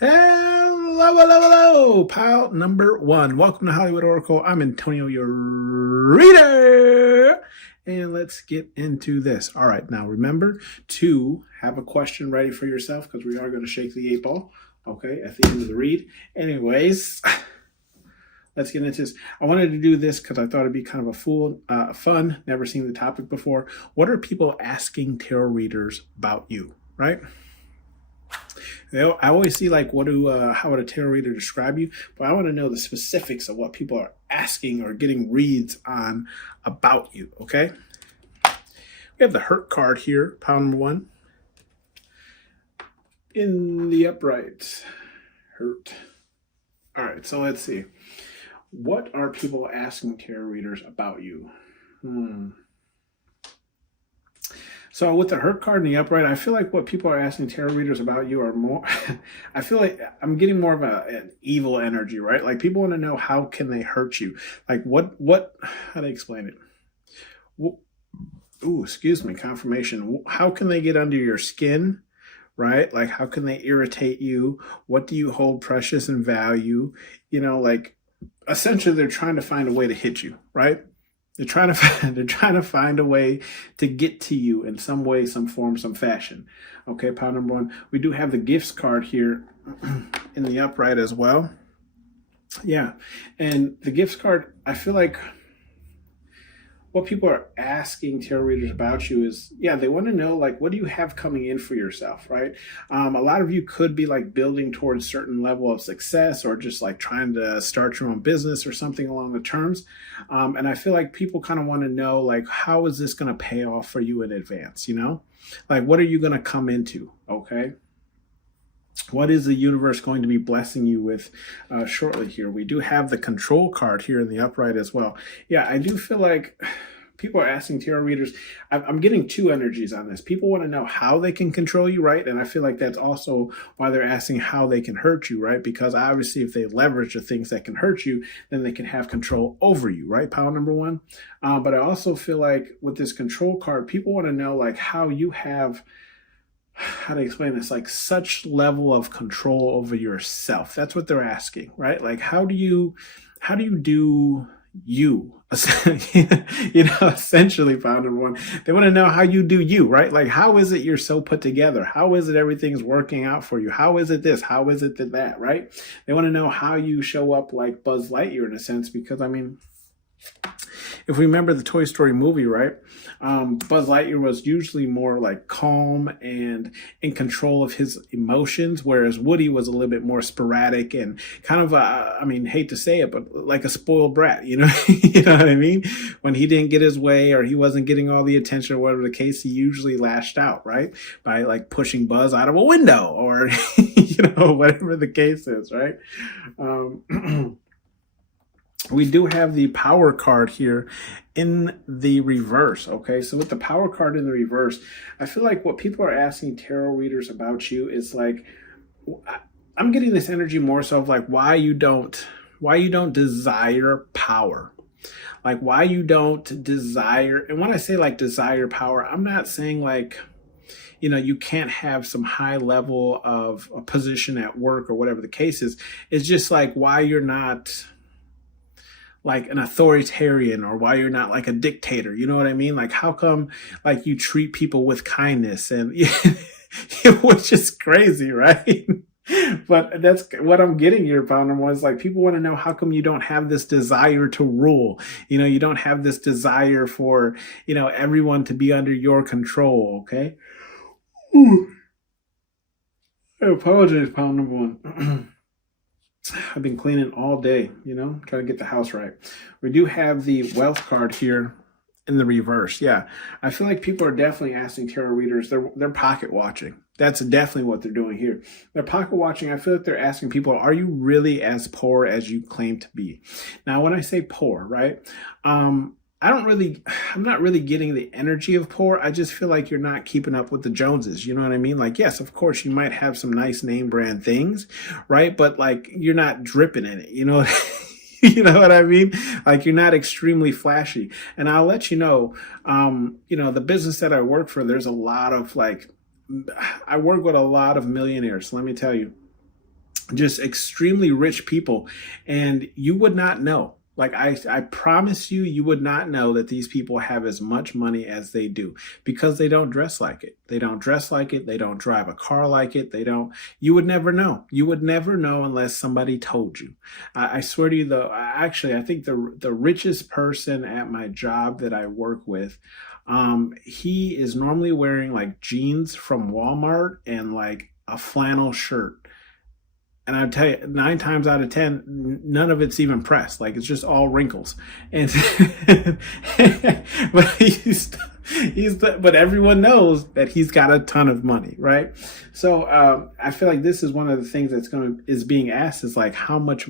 Hello, hello, hello, pile number one. Welcome to Hollywood Oracle. I'm Antonio, your reader. And let's get into this. All right, now remember to have a question ready for yourself because we are going to shake the 8 ball, okay, at the end of the read. Anyways, let's get into this. I wanted to do this because I thought it'd be kind of fun, never seen the topic before. What are people asking tarot readers about you, right? I always see like how would a tarot reader describe you, but I want to know the specifics of what people are asking or getting reads on about you. Okay, we have the hurt card here, pile number one, in the upright. Hurt. All right, so let's see. What are people asking tarot readers about you? So with the hurt card in the upright, I feel like what people are asking tarot readers about you are more, I feel like I'm getting more of an evil energy, right? Like people want to know how can they hurt you? Like how do I explain it? Ooh, excuse me, confirmation. How can they get under your skin, right? Like how can they irritate you? What do you hold precious and value? Like essentially they're trying to find a way to hit you, right? They're trying to find a way to get to you in some way, some form, some fashion. Okay, pile number one. We do have the gifts card here in the upright as well. Yeah, and the gifts card, I feel like what people are asking tarot readers about you is, they want to know, like, what do you have coming in for yourself, right? A lot of you could be like building towards a certain level of success or just like trying to start your own business or something along the terms. And I feel like people kind of want to know, like, how is this going to pay off for you in advance? Like, what are you going to come into? Okay. What is the universe going to be blessing you with shortly here? We do have the control card here in the upright as well. Yeah, I do feel like people are asking tarot readers. I'm getting two energies on this. People want to know how they can control you, right? And I feel like that's also why they're asking how they can hurt you, right? Because obviously if they leverage the things that can hurt you, then they can have control over you, right? Pile number one. But I also feel like with this control card, people want to know like how you have, how to explain this, like such level of control over yourself. That's what they're asking, right? Like how do you do you essentially, found one. They want to know how you do you, right? Like how is it you're so put together? How is it everything's working out for you? How is it this? How is it that, right? They want to know how you show up like Buzz Lightyear in a sense, because I mean, if we remember the Toy Story movie, right? Buzz Lightyear was usually more like calm and in control of his emotions, whereas Woody was a little bit more sporadic and kind of, hate to say it, but like a spoiled brat, you know what I mean? When he didn't get his way or he wasn't getting all the attention or whatever the case, he usually lashed out, right? By like pushing Buzz out of a window or, whatever the case is, right? We do have the power card here in the reverse. Okay, so with the power card in the reverse, I feel like what people are asking tarot readers about you is like, I'm getting this energy more so of like why you don't desire power. Like why you don't desire, and when I say like desire power, I'm not saying like, you can't have some high level of a position at work or whatever the case is. It's just like why you're not like an authoritarian or why you're not like a dictator. You know what I mean? Like how come like you treat people with kindness and which is crazy, right? But that's what I'm getting here, Pounder, was like people want to know how come you don't have this desire to rule. You don't have this desire for, everyone to be under your control, okay? Ooh. I apologize, pound number one. I've been cleaning all day, trying to get the house right. We do have the wealth card here in the reverse. Yeah, I feel like people are definitely asking tarot readers. They're pocket watching. That's definitely what they're doing here. They're pocket watching. I feel like they're asking people, are you really as poor as you claim to be? Now, when I say poor, right? I'm not really getting the energy of poor. I just feel like you're not keeping up with the Joneses. You know what I mean? Like, yes, of course, you might have some nice name brand things, right? But like, you're not dripping in it, you know what I mean? Like you're not extremely flashy. And I'll let you know, the business that I work for, there's a lot of like, I work with a lot of millionaires. Let me tell you. just extremely rich people, and you would not know. Like I promise you, you would not know that these people have as much money as they do because they don't dress like it. They don't dress like it. They don't drive a car like it. They don't. You would never know. You would never know unless somebody told you. I swear to you, though. Actually, I think the richest person at my job that I work with, he is normally wearing like jeans from Walmart and like a flannel shirt. And I tell you, 9 times out of 10, none of it's even pressed. Like it's just all wrinkles. And but but everyone knows that he's got a ton of money, right? So I feel like this is one of the things is being asked is like how much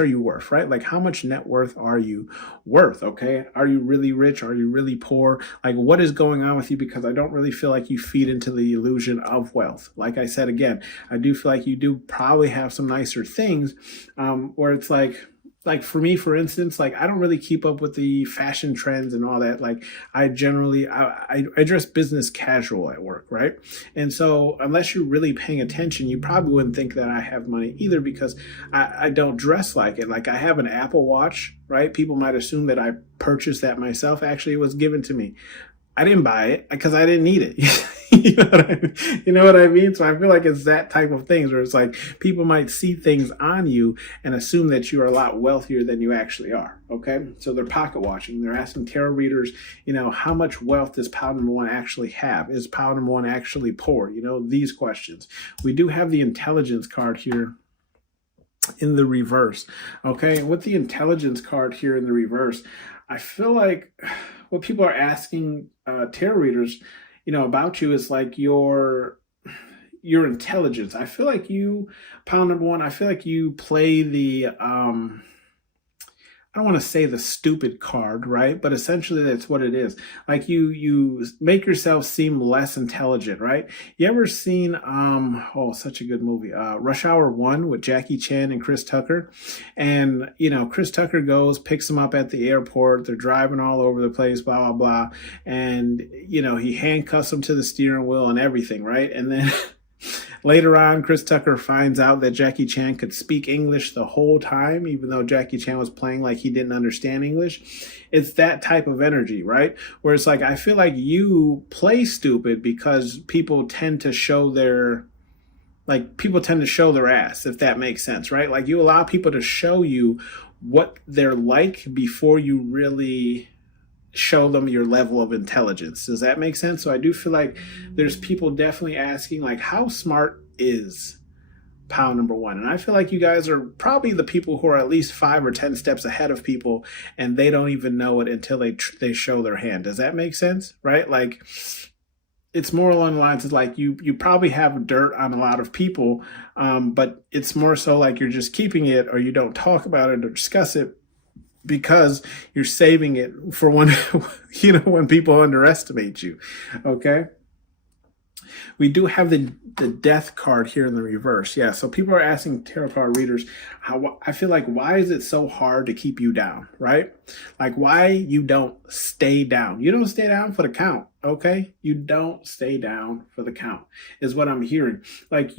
are you worth, right? Like how much net worth are you worth? Okay, are you really rich? Are you really poor? Like what is going on with you? Because I don't really feel like you feed into the illusion of wealth. Like I said again, I do feel like you do probably have some nicer things, where it's like for me, for instance, like I don't really keep up with the fashion trends and all that. Like I generally, I dress business casual at work, right? And so unless you're really paying attention, you probably wouldn't think that I have money either because I don't dress like it. Like I have an Apple Watch, right? People might assume that I purchased that myself. Actually, it was given to me. I didn't buy it because I didn't need it. You know what I mean? So I feel like it's that type of things where it's like people might see things on you and assume that you are a lot wealthier than you actually are. Okay. So they're pocket watching. They're asking tarot readers, how much wealth does pile number one actually have? Is pile number one actually poor? These questions. We do have the intelligence card here in the reverse. Okay. With the intelligence card here in the reverse, I feel like what people are asking tarot readers, about you is like your intelligence. I feel like you, pile number one, I feel like you play the I don't want to say the stupid card, right? But essentially that's what it is. Like you make yourself seem less intelligent, right? You ever seen such a good movie, Rush Hour 1 with Jackie Chan and Chris Tucker? And Chris Tucker picks him up at the airport. They're driving all over the place, blah blah blah. And he handcuffs him to the steering wheel and everything, right? And then later on, Chris Tucker finds out that Jackie Chan could speak English the whole time, even though Jackie Chan was playing like he didn't understand English. It's that type of energy, right? Where it's like, I feel like you play stupid because people tend to show their ass, if that makes sense, right? Like you allow people to show you what they're like before you really show them your level of intelligence. Does that make sense? So I do feel like there's people definitely asking like, how smart is pile number one? And I feel like you guys are probably the people who are at least 5 or 10 steps ahead of people, and they don't even know it until they show their hand. Does that make sense? Right? Like it's more along the lines of like you probably have dirt on a lot of people, but it's more so like you're just keeping it, or you don't talk about it or discuss it because you're saving it for when people underestimate you. Okay. We do have the death card here in the reverse. Yeah. So people are asking tarot card readers, I feel like, why is it so hard to keep you down? Right? Like why you don't stay down. You don't stay down for the count. Okay. You don't stay down for the count is what I'm hearing. Like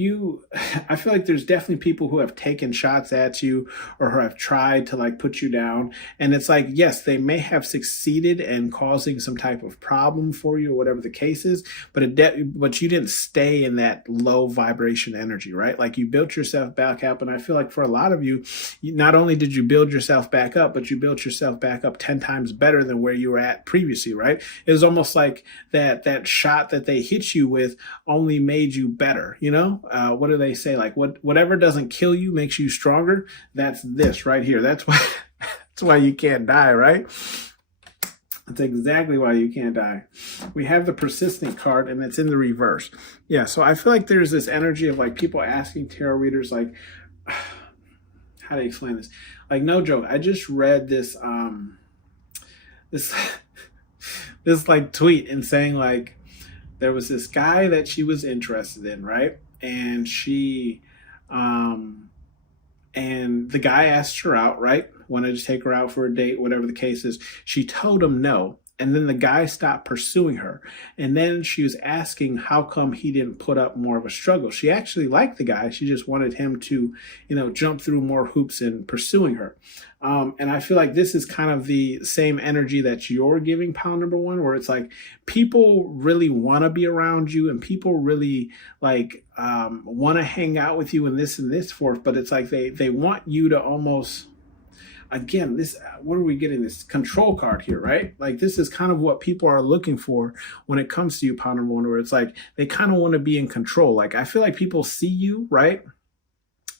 I feel like there's definitely people who have taken shots at you or who have tried to like put you down. And it's like, yes, they may have succeeded in causing some type of problem for you or whatever the case is, but you didn't stay in that low vibration energy, right? Like you built yourself back up. And I feel like for a lot of you, not only did you build yourself back up, but you built yourself back up 10 times better than where you were at previously, right? It was almost like that shot that they hit you with only made you better. What do they say? Like whatever doesn't kill you makes you stronger. That's this right here. That's why you can't die, right? That's exactly why you can't die. We have the persistent card, and it's in the reverse. Yeah, so I feel like there's this energy of like people asking tarot readers like, how do I explain this? Like, no joke, I just read this this like tweet and saying like there was this guy that she was interested in, right? And she and the guy asked her out, right? Wanted to take her out for a date, whatever the case is. She told him no. And then the guy stopped pursuing her. And then she was asking how come he didn't put up more of a struggle. She actually liked the guy. She just wanted him to, jump through more hoops in pursuing her. And I feel like this is kind of the same energy that you're giving, pile number one, where it's like people really want to be around you and people really like want to hang out with you and this forth. But it's like they want you to almost, again, what are we getting? This control card here, right? Like this is kind of what people are looking for when it comes to you, pile number one, where it's like they kind of want to be in control. Like I feel like people see you, right?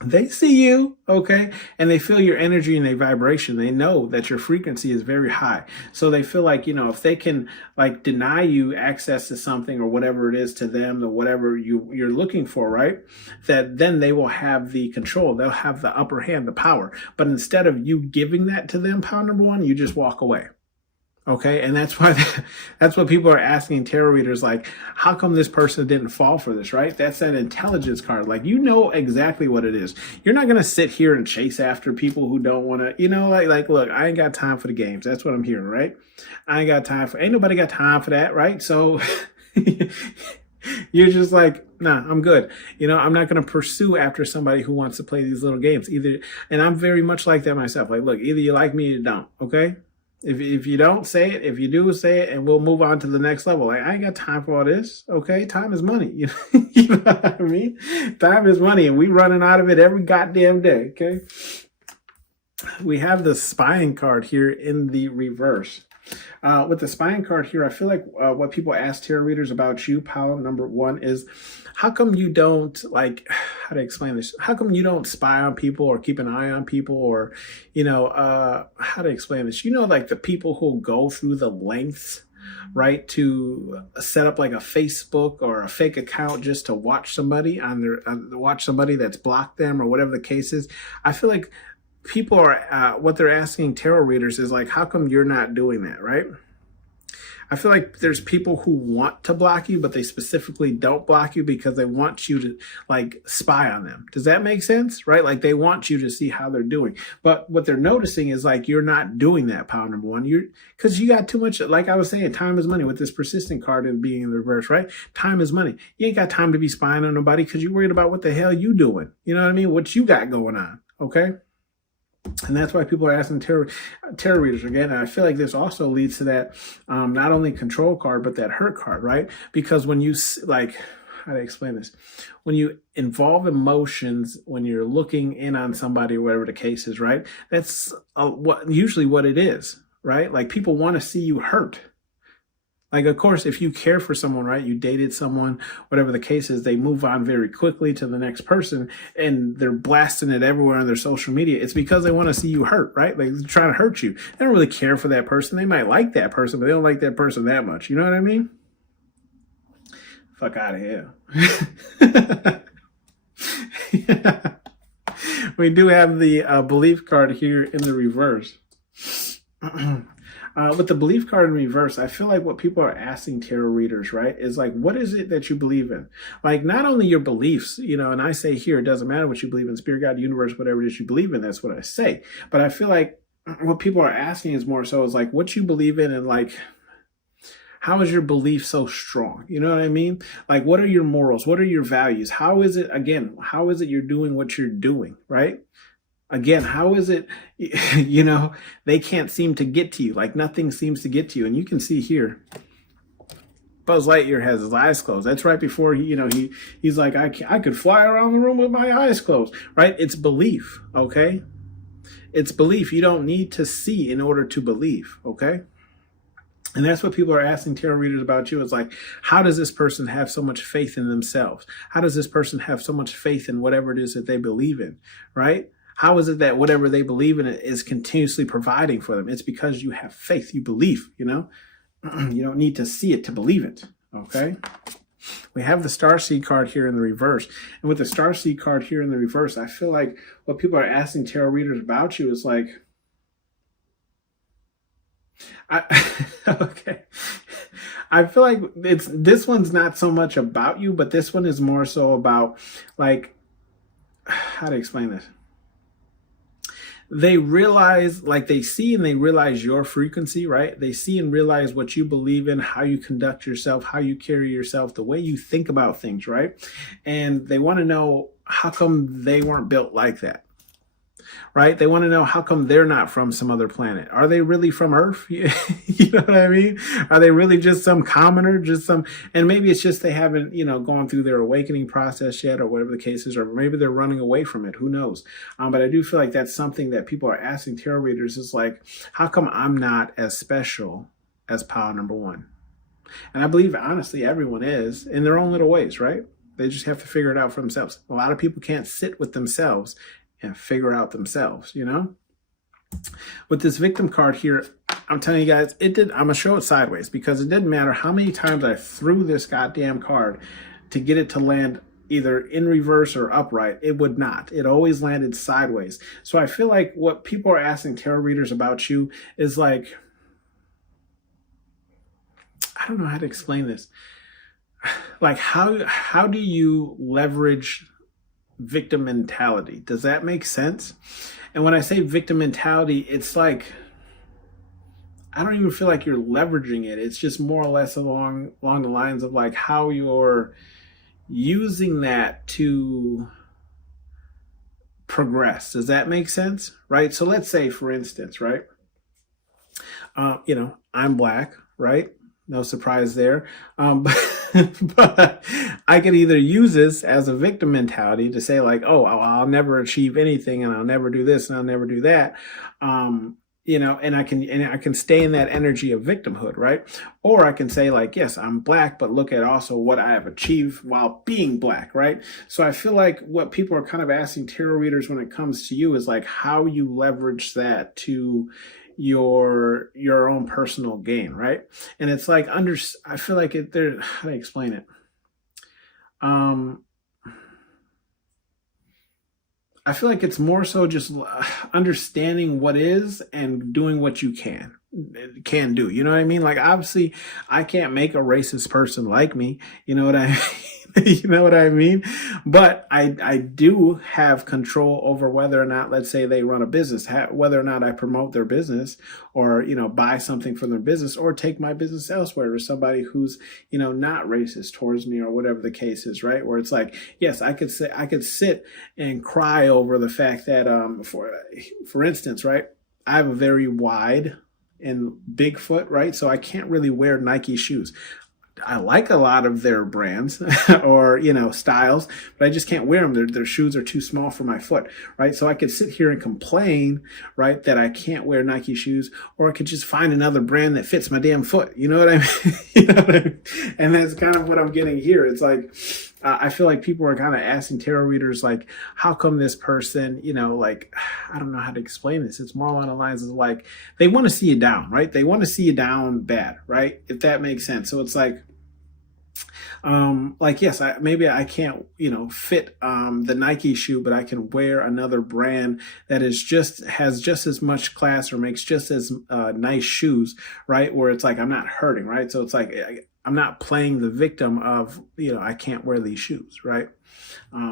They see you, okay? And they feel your energy and their vibration. They know that your frequency is very high. So they feel like, if they can like deny you access to something or whatever it is to them, or whatever you're looking for, right? That then they will have the control. They'll have the upper hand, the power. But instead of you giving that to them, pile number one, you just walk away. Okay, and that's what people are asking tarot readers, like, how come this person didn't fall for this, right? That's that intelligence card. Like, you know exactly what it is. You're not going to sit here and chase after people who don't want to, like, look, I ain't got time for the games. That's what I'm hearing, right? Ain't nobody got time for that, right? So you're just like, nah, I'm good. I'm not going to pursue after somebody who wants to play these little games either. And I'm very much like that myself. Like, look, either you like me or you don't, okay? If you don't, say it. If you do, say it, and we'll move on to the next level. Like, I ain't got time for all this. Okay, time is money. You know what I mean? Time is money, and we running out of it every goddamn day. Okay. We have the spying card here in the reverse. With the spying card here, I feel like what people ask tarot readers about you, pile number one, is how come you don't, like, how to explain this? How come you don't spy on people or keep an eye on people, or, how to explain this? like the people who go through the lengths, right, to set up like a Facebook or a fake account just to watch somebody watch somebody that's blocked them or whatever the case is. I feel like people are, what they're asking tarot readers is like, how come you're not doing that, right? I feel like there's people who want to block you, but they specifically don't block you because they want you to like spy on them. Does that make sense? Right? Like they want you to see how they're doing. But what they're noticing is like, you're not doing that, pile number one. Because you got too much, like I was saying, time is money with this persistent card and being in the reverse, right? Time is money. You ain't got time to be spying on nobody because you're worried about what the hell you doing. You know what I mean? What you got going on. Okay. And that's why people are asking tarot readers again. And I feel like this also leads to that, not only control card, but that hurt card, right? Because when you like, how to explain this? When you involve emotions, when you're looking in on somebody, whatever the case is, right? That's usually what it is, right? Like people want to see you hurt. Like, of course, if you care for someone, right, you dated someone, whatever the case is, they move on very quickly to the next person and they're blasting it everywhere on their social media. It's because they want to see you hurt, right? Like they're trying to hurt you. They don't really care for that person. They might like that person, but they don't like that person that much. You know what I mean? Fuck out of here. Yeah. We do have the belief card here in the reverse. With the belief card in reverse, I feel like what people are asking tarot readers, right, is like, what is it that you believe in? Like, not only your beliefs, and I say here, it doesn't matter what you believe in, spirit, God, universe, whatever it is you believe in, that's what I say. But I feel like what people are asking is more so is like, what you believe in and like, how is your belief so strong? You know what I mean? Like, what are your morals? What are your values? How is it you're doing what you're doing, right? Again, how is it, they can't seem to get to you. Like nothing seems to get to you. And you can see here, Buzz Lightyear has his eyes closed. That's right before he's like, I could fly around the room with my eyes closed, right? It's belief, okay? It's belief. You don't need to see in order to believe, okay? And that's what people are asking tarot readers about you. Is like, how does this person have so much faith in themselves? How does this person have so much faith in whatever it is that they believe in, right? How is it that whatever they believe in is continuously providing for them? It's because you have faith, you believe, You don't need to see it to believe it, okay? We have the Starseed card here in the reverse. And with the Starseed card here in the reverse, I feel like what people are asking tarot readers about you is like, okay. I feel like this one's not so much about you, but this one is more so about like, how to explain this? they realize, like they see and they realize your frequency, right? They see and realize what you believe in, how you conduct yourself, how you carry yourself, the way you think about things, right? And they want to know, how come they weren't built like that? Right? They want to know, how come they're not from some other planet? Are they really from Earth? You know what I mean? Are they really just some commoner, just some, and maybe it's just they haven't, gone through their awakening process yet, or whatever the case is, or maybe they're running away from it. Who knows? But I do feel like that's something that people are asking tarot readers is like, how come I'm not as special as pile number one? And I believe, honestly, everyone is in their own little ways, right? They just have to figure it out for themselves. A lot of people can't sit with themselves and figure out themselves, With this victim card here, I'm telling you guys, I'm going to show it sideways because it didn't matter how many times I threw this goddamn card to get it to land either in reverse or upright. It would not. It always landed sideways. So I feel like what people are asking tarot readers about you is like, I don't know how to explain this. Like, how do you leverage victim mentality? Does that make sense? And when I say victim mentality, it's like, I don't even feel like you're leveraging it. It's just more or less along the lines of like how you're using that to progress. Does that make sense? Right? So let's say, for instance, right? I'm black, right? No surprise there. But I could either use this as a victim mentality to say like, oh, I'll never achieve anything and I'll never do this and I'll never do that. And I can stay in that energy of victimhood, right? Or I can say like, yes, I'm black, but look at also what I have achieved while being black, right? So I feel like what people are kind of asking tarot readers when it comes to you is like how you leverage that to your own personal gain, right? And it's like I feel like how do I explain it? I feel like it's more so just understanding what is and doing what you can do. You know what I mean? Like, obviously, I can't make a racist person like me. You know what I mean? You know what I mean? But I do have control over whether or not, let's say they run a business, whether or not I promote their business or, buy something from their business or take my business elsewhere to somebody who's, not racist towards me or whatever the case is, right? Where it's like, yes, I could sit and cry over the fact that, for instance, right, I have a very wide and big foot, right? So I can't really wear Nike shoes. I like a lot of their brands or, styles, but I just can't wear them. Their shoes are too small for my foot, right? So I could sit here and complain, right, that I can't wear Nike shoes, or I could just find another brand that fits my damn foot. You know what I mean? You know what I mean? And that's kind of what I'm getting here. It's like, I feel like people are kind of asking tarot readers, like, how come this person, like, I don't know how to explain this. It's more along the lines of like, they want to see you down, right? They want to see you down bad, right? If that makes sense. So it's like, yes, maybe I can't, fit the Nike shoe, but I can wear another brand that has just as much class or makes just as nice shoes, right? Where it's like I'm not hurting, right? So it's like I'm not playing the victim of, I can't wear these shoes, right?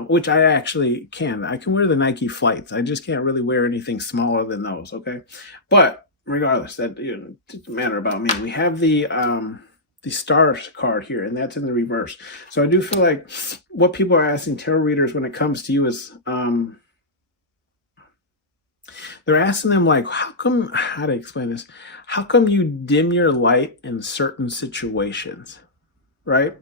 Which I actually can. I can wear the Nike Flights. I just can't really wear anything smaller than those, okay? But regardless, that doesn't matter about me. We have the star card here, and that's in the reverse. So I do feel like what people are asking tarot readers when it comes to you is they're asking them like, how to explain this? How come you dim your light in certain situations, right?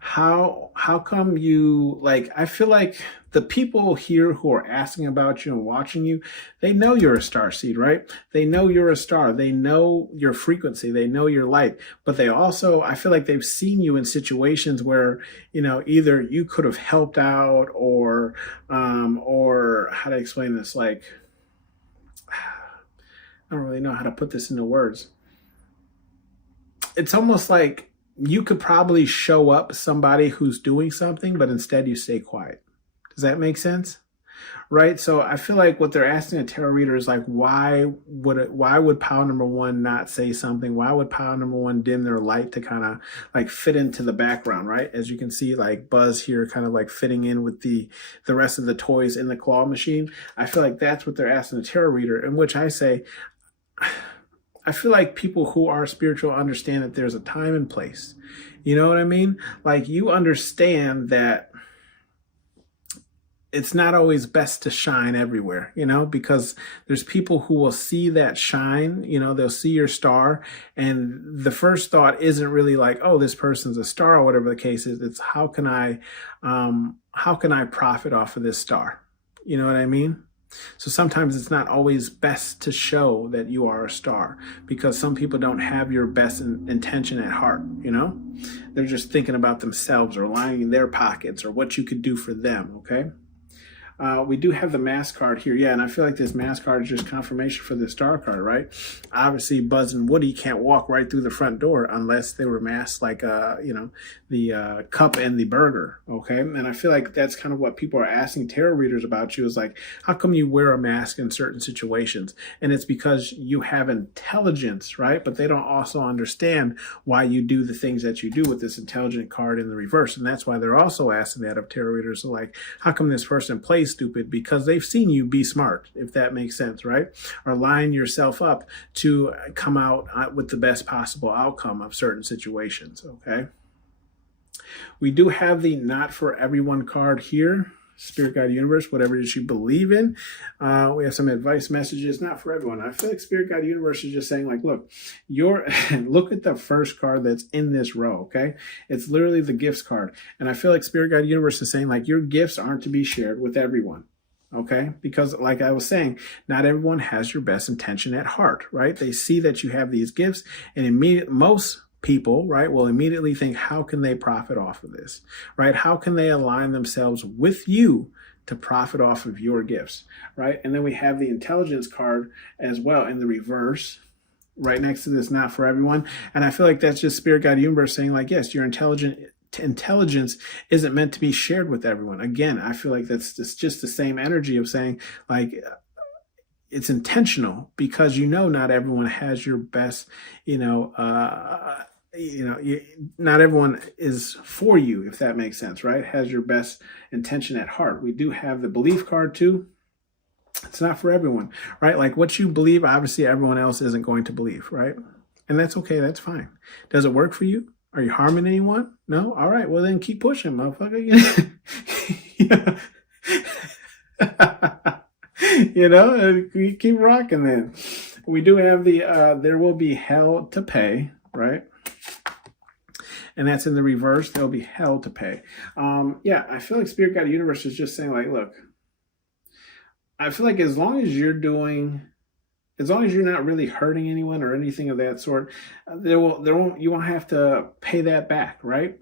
How come you, like, I feel like the people here who are asking about you and watching you, they know you're a star seed, right? They know you're a star. They know your frequency. They know your light. But they also, I feel like they've seen you in situations where, either you could have helped out or how to explain this? Like, I don't really know how to put this into words. It's almost like you could probably show up somebody who's doing something, but instead you stay quiet. Does that make sense? right? So I feel like what they're asking a tarot reader is like, why would pile number one not say something? Why would pile number one dim their light to kind of like fit into the background, right? As you can see, like Buzz here kind of like fitting in with the rest of the toys in the claw machine. I feel like that's what they're asking the tarot reader, in which I say, I feel like people who are spiritual understand that there's a time and place. You know what I mean? Like, you understand that it's not always best to shine everywhere, because there's people who will see that shine, they'll see your star. And the first thought isn't really like, oh, this person's a star or whatever the case is. It's how can I profit off of this star? You know what I mean? So sometimes it's not always best to show that you are a star, because some people don't have your best intention at heart, They're just thinking about themselves or lining their pockets or what you could do for them, okay? We do have the mask card here. Yeah, and I feel like this mask card is just confirmation for the star card, right? Obviously, Buzz and Woody can't walk right through the front door unless they were masked like, the cup and the burger, okay? And I feel like that's kind of what people are asking tarot readers about you, is like, how come you wear a mask in certain situations? And it's because you have intelligence, right? But they don't also understand why you do the things that you do with this intelligent card in the reverse. And that's why they're also asking that of tarot readers. So like, how come this person plays stupid? Because they've seen you be smart, if that makes sense, right? Or line yourself up to come out with the best possible outcome of certain situations, okay? We do have the not for everyone card here. Spirit Guide Universe, whatever it is you believe in. We have some advice messages, not for everyone. I feel like Spirit Guide Universe is just saying like, look, look at the first card that's in this row, okay? It's literally the gifts card. And I feel like Spirit Guide Universe is saying like, your gifts aren't to be shared with everyone, okay? Because like I was saying, not everyone has your best intention at heart, right? They see that you have these gifts, and most people, right, will immediately think, how can they profit off of this, right? How can they align themselves with you to profit off of your gifts, right? And then we have the intelligence card as well in the reverse, right next to this not for everyone. And I feel like that's just Spirit Guide Universe saying like, yes, your intelligence isn't meant to be shared with everyone. Again, I feel like that's just the same energy of saying like, it's intentional, because not everyone has your best, not everyone is for you, if that makes sense, right? Has your best intention at heart. We do have the belief card too. It's not for everyone, right? Like, what you believe, obviously everyone else isn't going to believe, right? And that's okay. That's fine. Does it work for you? Are you harming anyone? No? All right. Well, then keep pushing, motherfucker. We keep rocking then. We do have the there will be hell to pay, right? And that's in the reverse. There'll be hell to pay. I feel like Spirit Guide Universe is just saying like, look, I feel like as long as you're not really hurting anyone or anything of that sort, you won't have to pay that back, right?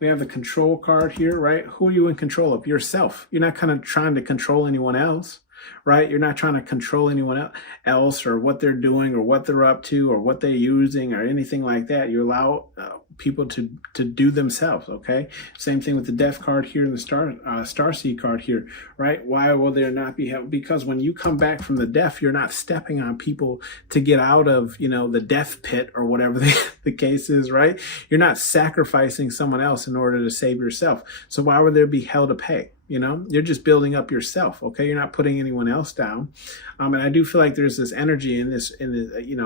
We have the control card here, right? Who are you in control of? Yourself. You're not kind of trying to control anyone else, right? You're not trying to control anyone else or what they're doing or what they're up to or what they're using or anything like that. You allow people to do themselves, okay? Same thing with the death card here and the Starseed card here, right? Why will there not be hell? Because when you come back from the death, you're not stepping on people to get out of, the death pit or whatever the case is, right? You're not sacrificing someone else in order to save yourself. So why would there be hell to pay? You're just building up yourself, okay? You're not putting anyone else down. And I do feel like there's this energy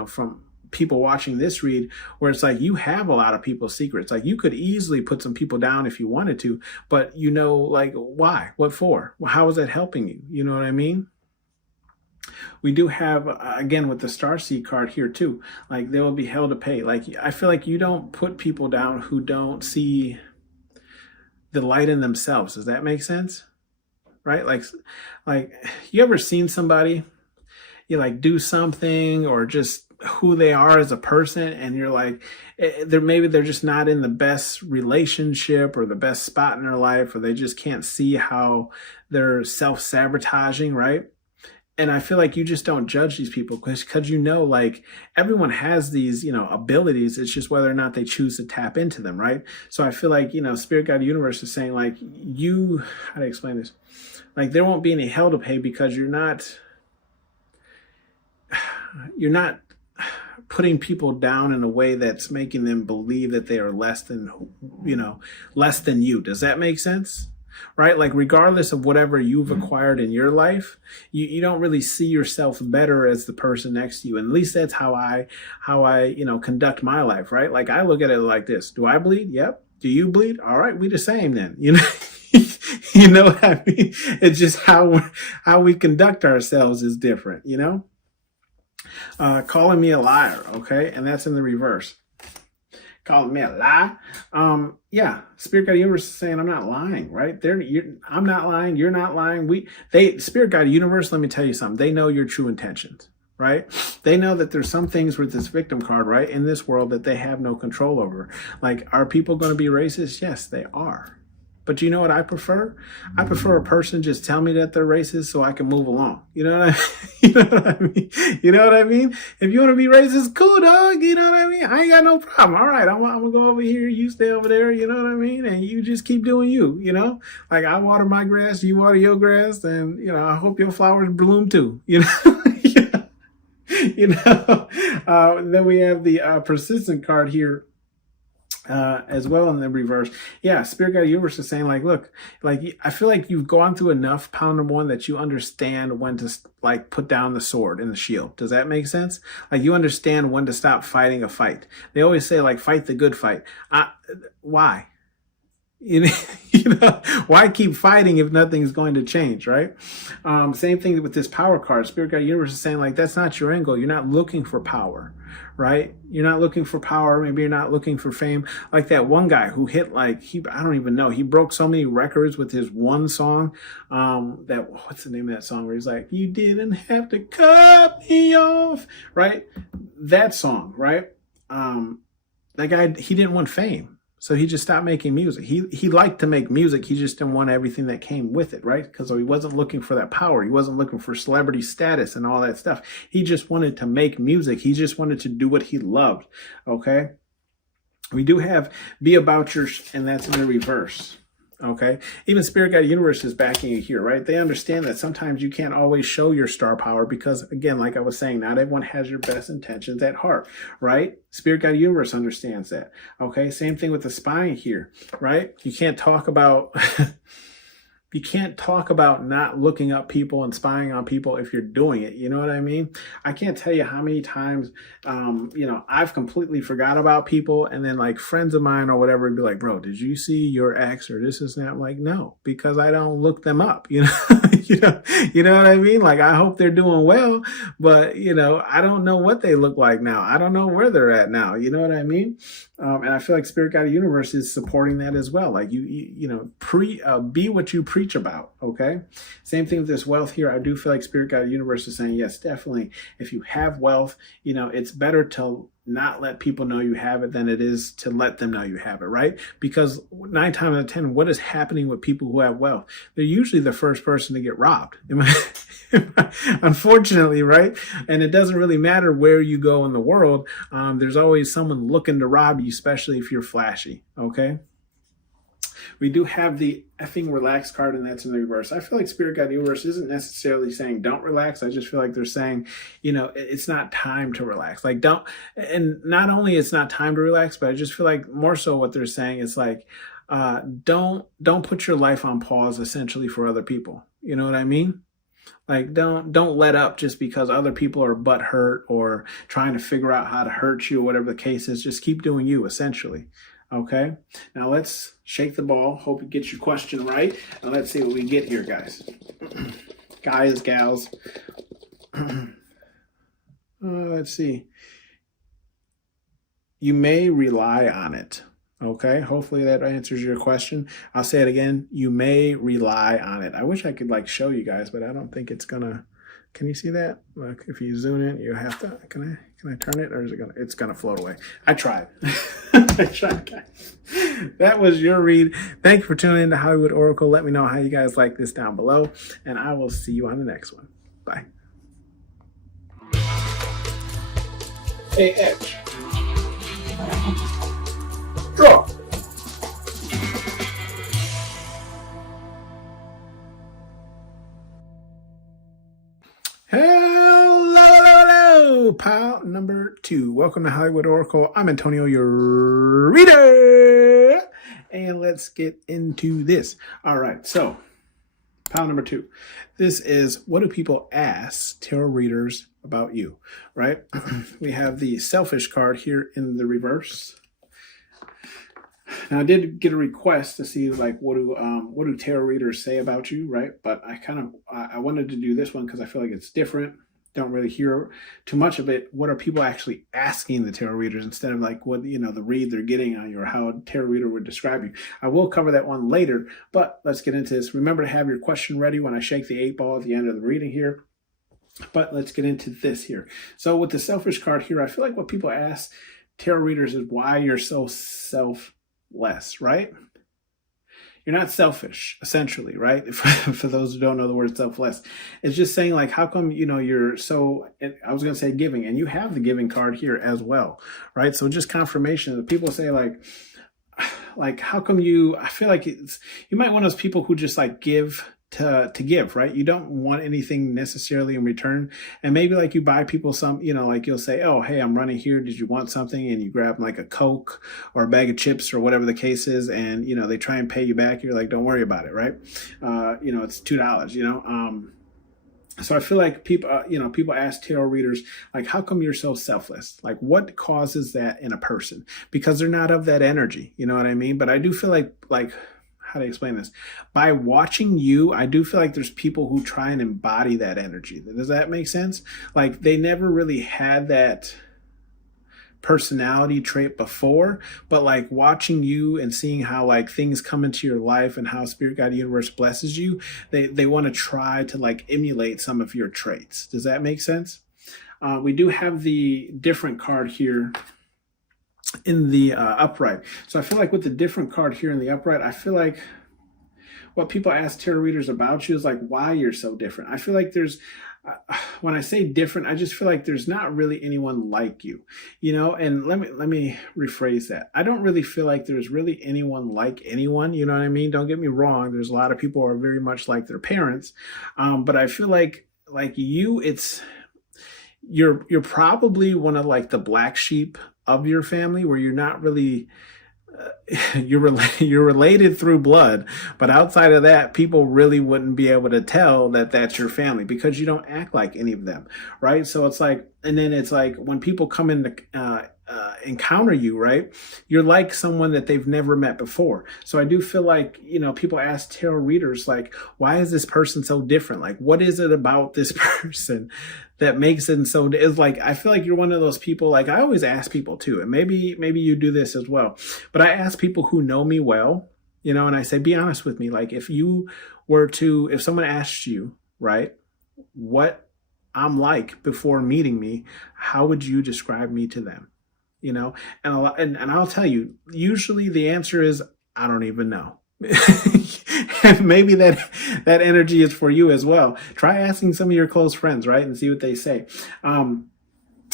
from people watching this read where it's like, you have a lot of people's secrets. Like, you could easily put some people down if you wanted to, but like, why? What for? Well, how is that helping you? You know what I mean? We do have, again, with the Starseed card here too, like, there will be hell to pay. Like, I feel like you don't put people down who don't see the light in themselves. Does that make sense? Right? Like you ever seen somebody, you like do something or just who they are as a person, and you're like, maybe they're just not in the best relationship or the best spot in their life, or they just can't see how they're self-sabotaging, right? and I feel like you just don't judge these people because you know, like everyone has these, abilities. It's just whether or not they choose to tap into them, right? So I feel like, Spirit Guide Universe is saying like how do I explain this? Like there won't be any hell to pay because you're not putting people down in a way that's making them believe that they are less than you. Does that make sense? Right? Like regardless of whatever you've acquired in your life, you don't really see yourself better as the person next to you. And at least that's how I conduct my life, right? Like I look at it like this. Do I bleed? Yep. Do you bleed? All right, we the same then. You know what I mean? It's just how we conduct ourselves is different, calling me a liar, okay? And that's in the reverse. Calling me a lie. Yeah, Spirit Guide Universe is saying I'm not lying, right? I'm not lying. You're not lying. Spirit Guide Universe, let me tell you something. They know your true intentions, right? They know that there's some things with this victim card, right, in this world that they have no control over. Like, are people going to be racist? Yes, they are. But you know what I prefer? I prefer a person just tell me that they're racist so I can move along. You know what I mean? You know what I mean? You know what I mean? If you want to be racist, cool, dog. You know what I mean? I ain't got no problem. All right, I'm going to go over here. You stay over there. You know what I mean? And you just keep doing you, Like I water my grass, you water your grass. And, I hope your flowers bloom too, Then we have the persistent card here. As well in the reverse. Yeah, Spirit Guide Universe is saying like, look, like I feel like you've gone through enough pound number one that you understand when to like put down the sword and the shield. Does that make sense? Like you understand when to stop fighting a fight. They always say like fight the good fight. Why? Why keep fighting if nothing's going to change, right? Same thing with this power card. Spirit Guide Universe is saying like that's not your end goal. You're not looking for power, right? You're not looking for power. Maybe you're not looking for fame. Like that one guy who hit I don't even know. He broke so many records with his one song. What's the name of that song where he's like, you didn't have to cut me off, right? That song, right? That guy, he didn't want fame. So he just stopped making music. He liked to make music. He just didn't want everything that came with it, right? Because he wasn't looking for that power. He wasn't looking for celebrity status and all that stuff. He just wanted to make music. He just wanted to do what he loved, okay? We do have Be About Your, and that's in the reverse. Okay. Even Spirit Guide Universe is backing you here, right? They understand that sometimes you can't always show your star power because, again, like I was saying, not everyone has your best intentions at heart, right? Spirit Guide Universe understands that. Okay. Same thing with the spying here, right? You can't talk about not looking up people and spying on people if you're doing it. You know what I mean? I can't tell you how many times, I've completely forgot about people, and then like friends of mine or whatever would be like, bro, did you see your ex or this is that? I'm like, no, because I don't look them up, you know what I mean? Like, I hope they're doing well, but I don't know what they look like now. I don't know where they're at now. You know what I mean? And I feel like Spirit Guide Universe is supporting that as well. Like be what you preach about. Okay. Same thing with this wealth here. I do feel like Spirit Guide Universe is saying, yes, definitely. If you have wealth, it's better to not let people know you have it than it is to let them know you have it, right? Because 9 times out of 10, what is happening with people who have wealth? They're usually the first person to get robbed. Unfortunately, right? And it doesn't really matter where you go in the world. There's always someone looking to rob you, especially if you're flashy, okay? We do have the effing relax card, and that's in the reverse. I feel like Spirit Guide Universe isn't necessarily saying don't relax. I just feel like they're saying, it's not time to relax. Like and not only it's not time to relax, but I just feel like more so what they're saying is like, don't put your life on pause essentially for other people. You know what I mean? Like, don't let up just because other people are butthurt or trying to figure out how to hurt you or whatever the case is. Just keep doing you, essentially. Okay, now let's shake the ball. Hope you get your question right. Now let's see what we get here, guys. Guys, gals. Let's see. You may rely on it. Okay, hopefully that answers your question. I'll say it again. You may rely on it. I wish I could show you guys, but I don't think it's gonna. Can you see that? Look, if you zoom in, you have to. Can I turn it, or is it gonna? It's gonna float away. I tried. I tried, guys. That was your read. Thank you for tuning in to Hollywood Oracle. Let me know how you guys like this down below, and I will see you on the next one. Bye. Hey, Edge. Draw. Hello, pal number 2. Welcome to Hollywood Oracle. I'm Antonio, your reader. And let's get into this. All right, so pal number 2. This is, what do people ask tarot readers about you, right? We have the selfish card here in the reverse. Now, I did get a request to see like what do tarot readers say about you, right? But I wanted to do this one because I feel like it's different. Don't really hear too much of it. What are people actually asking the tarot readers instead of like what the read they're getting on you or how a tarot reader would describe you? I will cover that one later, but let's get into this. Remember to have your question ready when I shake the 8-ball at the end of the reading here. But let's get into this here. So with the selfish card here, I feel like what people ask tarot readers is why you're so selfless, right? You're not selfish, essentially, right? For those who don't know the word selfless, it's just saying like, how come, you're so, I was going to say giving, and you have the giving card here as well, right? So just confirmation that people say like, how come I feel like you might one of those people who just like give to give, right? You don't want anything necessarily in return. And maybe like you buy people some, like you'll say, oh, hey, I'm running here. Did you want something? And you grab like a Coke or a bag of chips or whatever the case is. And, they try and pay you back. You're like, don't worry about it, right? It's $2, So I feel like people ask tarot readers, like, how come you're so selfless? Like, what causes that in a person? Because they're not of that energy. You know what I mean? But I do feel like, how to explain this? By watching you, I do feel like there's people who try and embody that energy. Does that make sense? Like, they never really had that personality trait before, but like watching you and seeing how like things come into your life and how spirit guide universe blesses you, they want to try to like emulate some of your traits. Does that make sense? We do have the different card here in the upright. So I feel like with the different card here in the upright, I feel like what people ask tarot readers about you is like why you're so different. I feel like there's when I say different, I just feel like there's not really anyone like you, and let me rephrase that. I don't really feel like there's really anyone like anyone, you know what I mean? Don't get me wrong. There's a lot of people who are very much like their parents. But I feel like you, you're probably one of like the black sheep of your family where you're not really you're related through blood, but outside of that, people really wouldn't be able to tell that that's your family because you don't act like any of them, right? So it's like, and then it's like when people come in to encounter you, right? You're like someone that they've never met before. So I do feel like, people ask tarot readers, like, why is this person so different? Like, what is it about this person that makes it so? It's like, I feel like you're one of those people, like I always ask people too, and maybe you do this as well, but I ask people who know me well, and I say, be honest with me. Like if someone asked you, right, what I'm like before meeting me, how would you describe me to them? And I'll tell you, usually the answer is, I don't even know. And maybe that energy is for you as well. Try asking some of your close friends, right? And see what they say.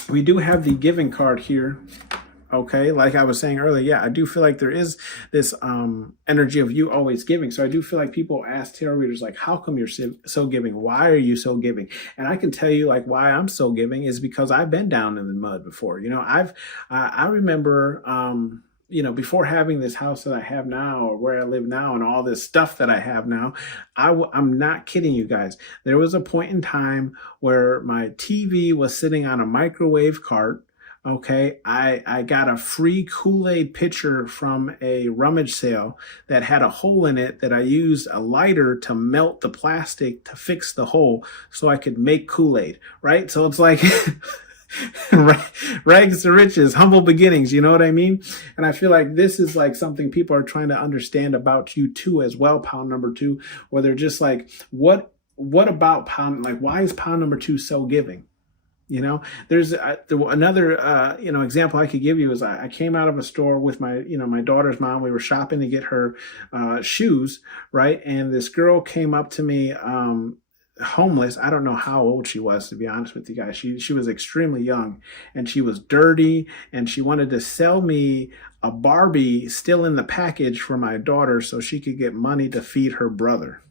We do have the giving card here. Okay, like I was saying earlier, yeah, I do feel like there is this energy of you always giving. So I do feel like people ask tarot readers, like, how come you're so giving? Why are you so giving? And I can tell you, like, why I'm so giving is because I've been down in the mud before. I remember, before having this house that I have now, or where I live now, and all this stuff that I have now, I'm not kidding you guys. There was a point in time where my TV was sitting on a microwave cart. Okay, I got a free Kool-Aid pitcher from a rummage sale that had a hole in it that I used a lighter to melt the plastic to fix the hole so I could make Kool-Aid, right? So it's like rags to riches, humble beginnings, you know what I mean? And I feel like this is like something people are trying to understand about you too as well, pound number 2, where they're just like, what about pound, like why is pound number 2 so giving? There's another, example I could give you is I came out of a store with my daughter's mom. We were shopping to get her shoes, right? And this girl came up to me homeless. I don't know how old she was, to be honest with you guys. She was extremely young, and she was dirty, and she wanted to sell me a Barbie still in the package for my daughter so she could get money to feed her brother.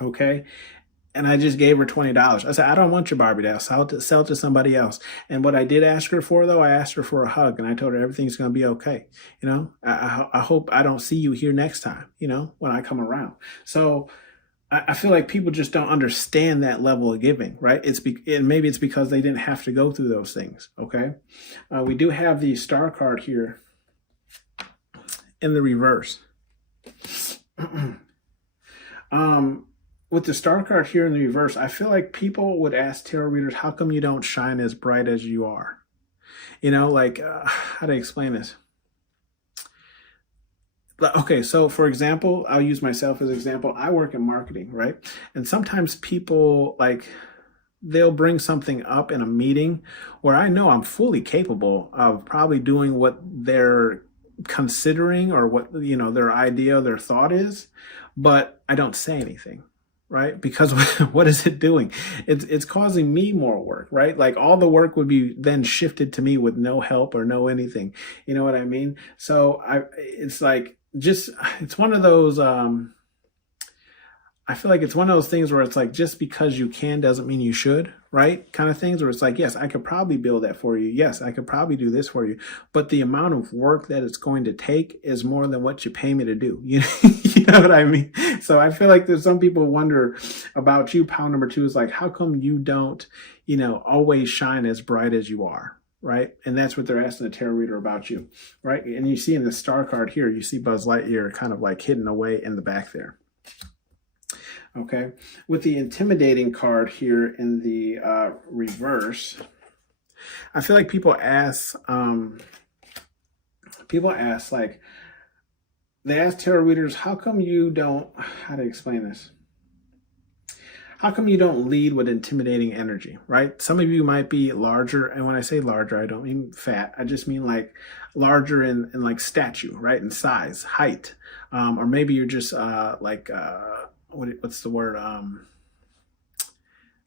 Okay. And I just gave her $20. I said, I don't want your Barbie doll. Sell it to somebody else. And what I did ask her for, though, I asked her for a hug, and I told her everything's going to be okay. You know, I hope I don't see you here next time, you know, when I come around. So I feel like people just don't understand that level of giving, right? And maybe it's because they didn't have to go through those things. Okay. We do have the star card here in the reverse. With the star card here in the reverse, I feel like people would ask tarot readers, how come you don't shine as bright as you are? You know, like, how to explain this? Okay, so for example, I'll use myself as an example. I work in marketing, right? And sometimes people, like, they'll bring something up in a meeting where I know I'm fully capable of probably doing what they're considering or what, you know, their idea, their thought is, but I don't say anything. Right? Because what is it doing? It's causing me more work, right? Like all the work would be then shifted to me with no help or no anything. You know what I mean? So it's like, it's one of those, I feel like it's one of those things where it's like, just because you can doesn't mean you should, right? Kind of things where it's like, yes, I could probably build that for you. Yes, I could probably do this for you. But the amount of work that it's going to take is more than what you pay me to do. You know what I mean? So I feel like there's some people wonder about you. Pound number 2 is like, how come you don't, you know, always shine as bright as you are? Right? And that's what they're asking the tarot reader about you, right? And you see in the star card here, you see Buzz Lightyear kind of like hidden away in the back there. Okay, with the intimidating card here in the reverse, I feel like people ask like, they ask tarot readers, how come you don't, how to explain this? How come you don't lead with intimidating energy, right? Some of you might be larger, and when I say larger, I don't mean fat. I just mean like larger in like stature, right? In size, height, or maybe you're just what's the word?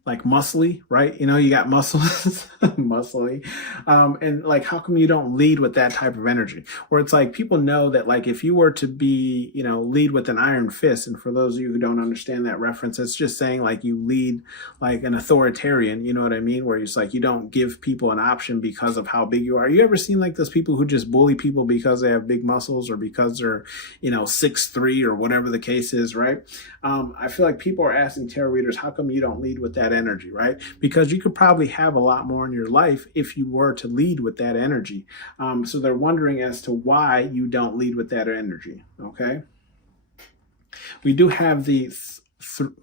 Like muscly, right? You know, you got muscles, muscly. And like, how come you don't lead with that type of energy? Where it's like, people know that like, if you were to be, you know, lead with an iron fist, and for those of you who don't understand that reference, it's just saying like you lead like an authoritarian, you know what I mean? Where it's like, you don't give people an option because of how big you are. You ever seen like those people who just bully people because they have big muscles or because they're, you know, 6'3" or whatever the case is, right? I feel like people are asking tarot readers, how come you don't lead with that energy, right? Because you could probably have a lot more in your life if you were to lead with that energy. So they're wondering as to why you don't lead with that energy, okay? We do have the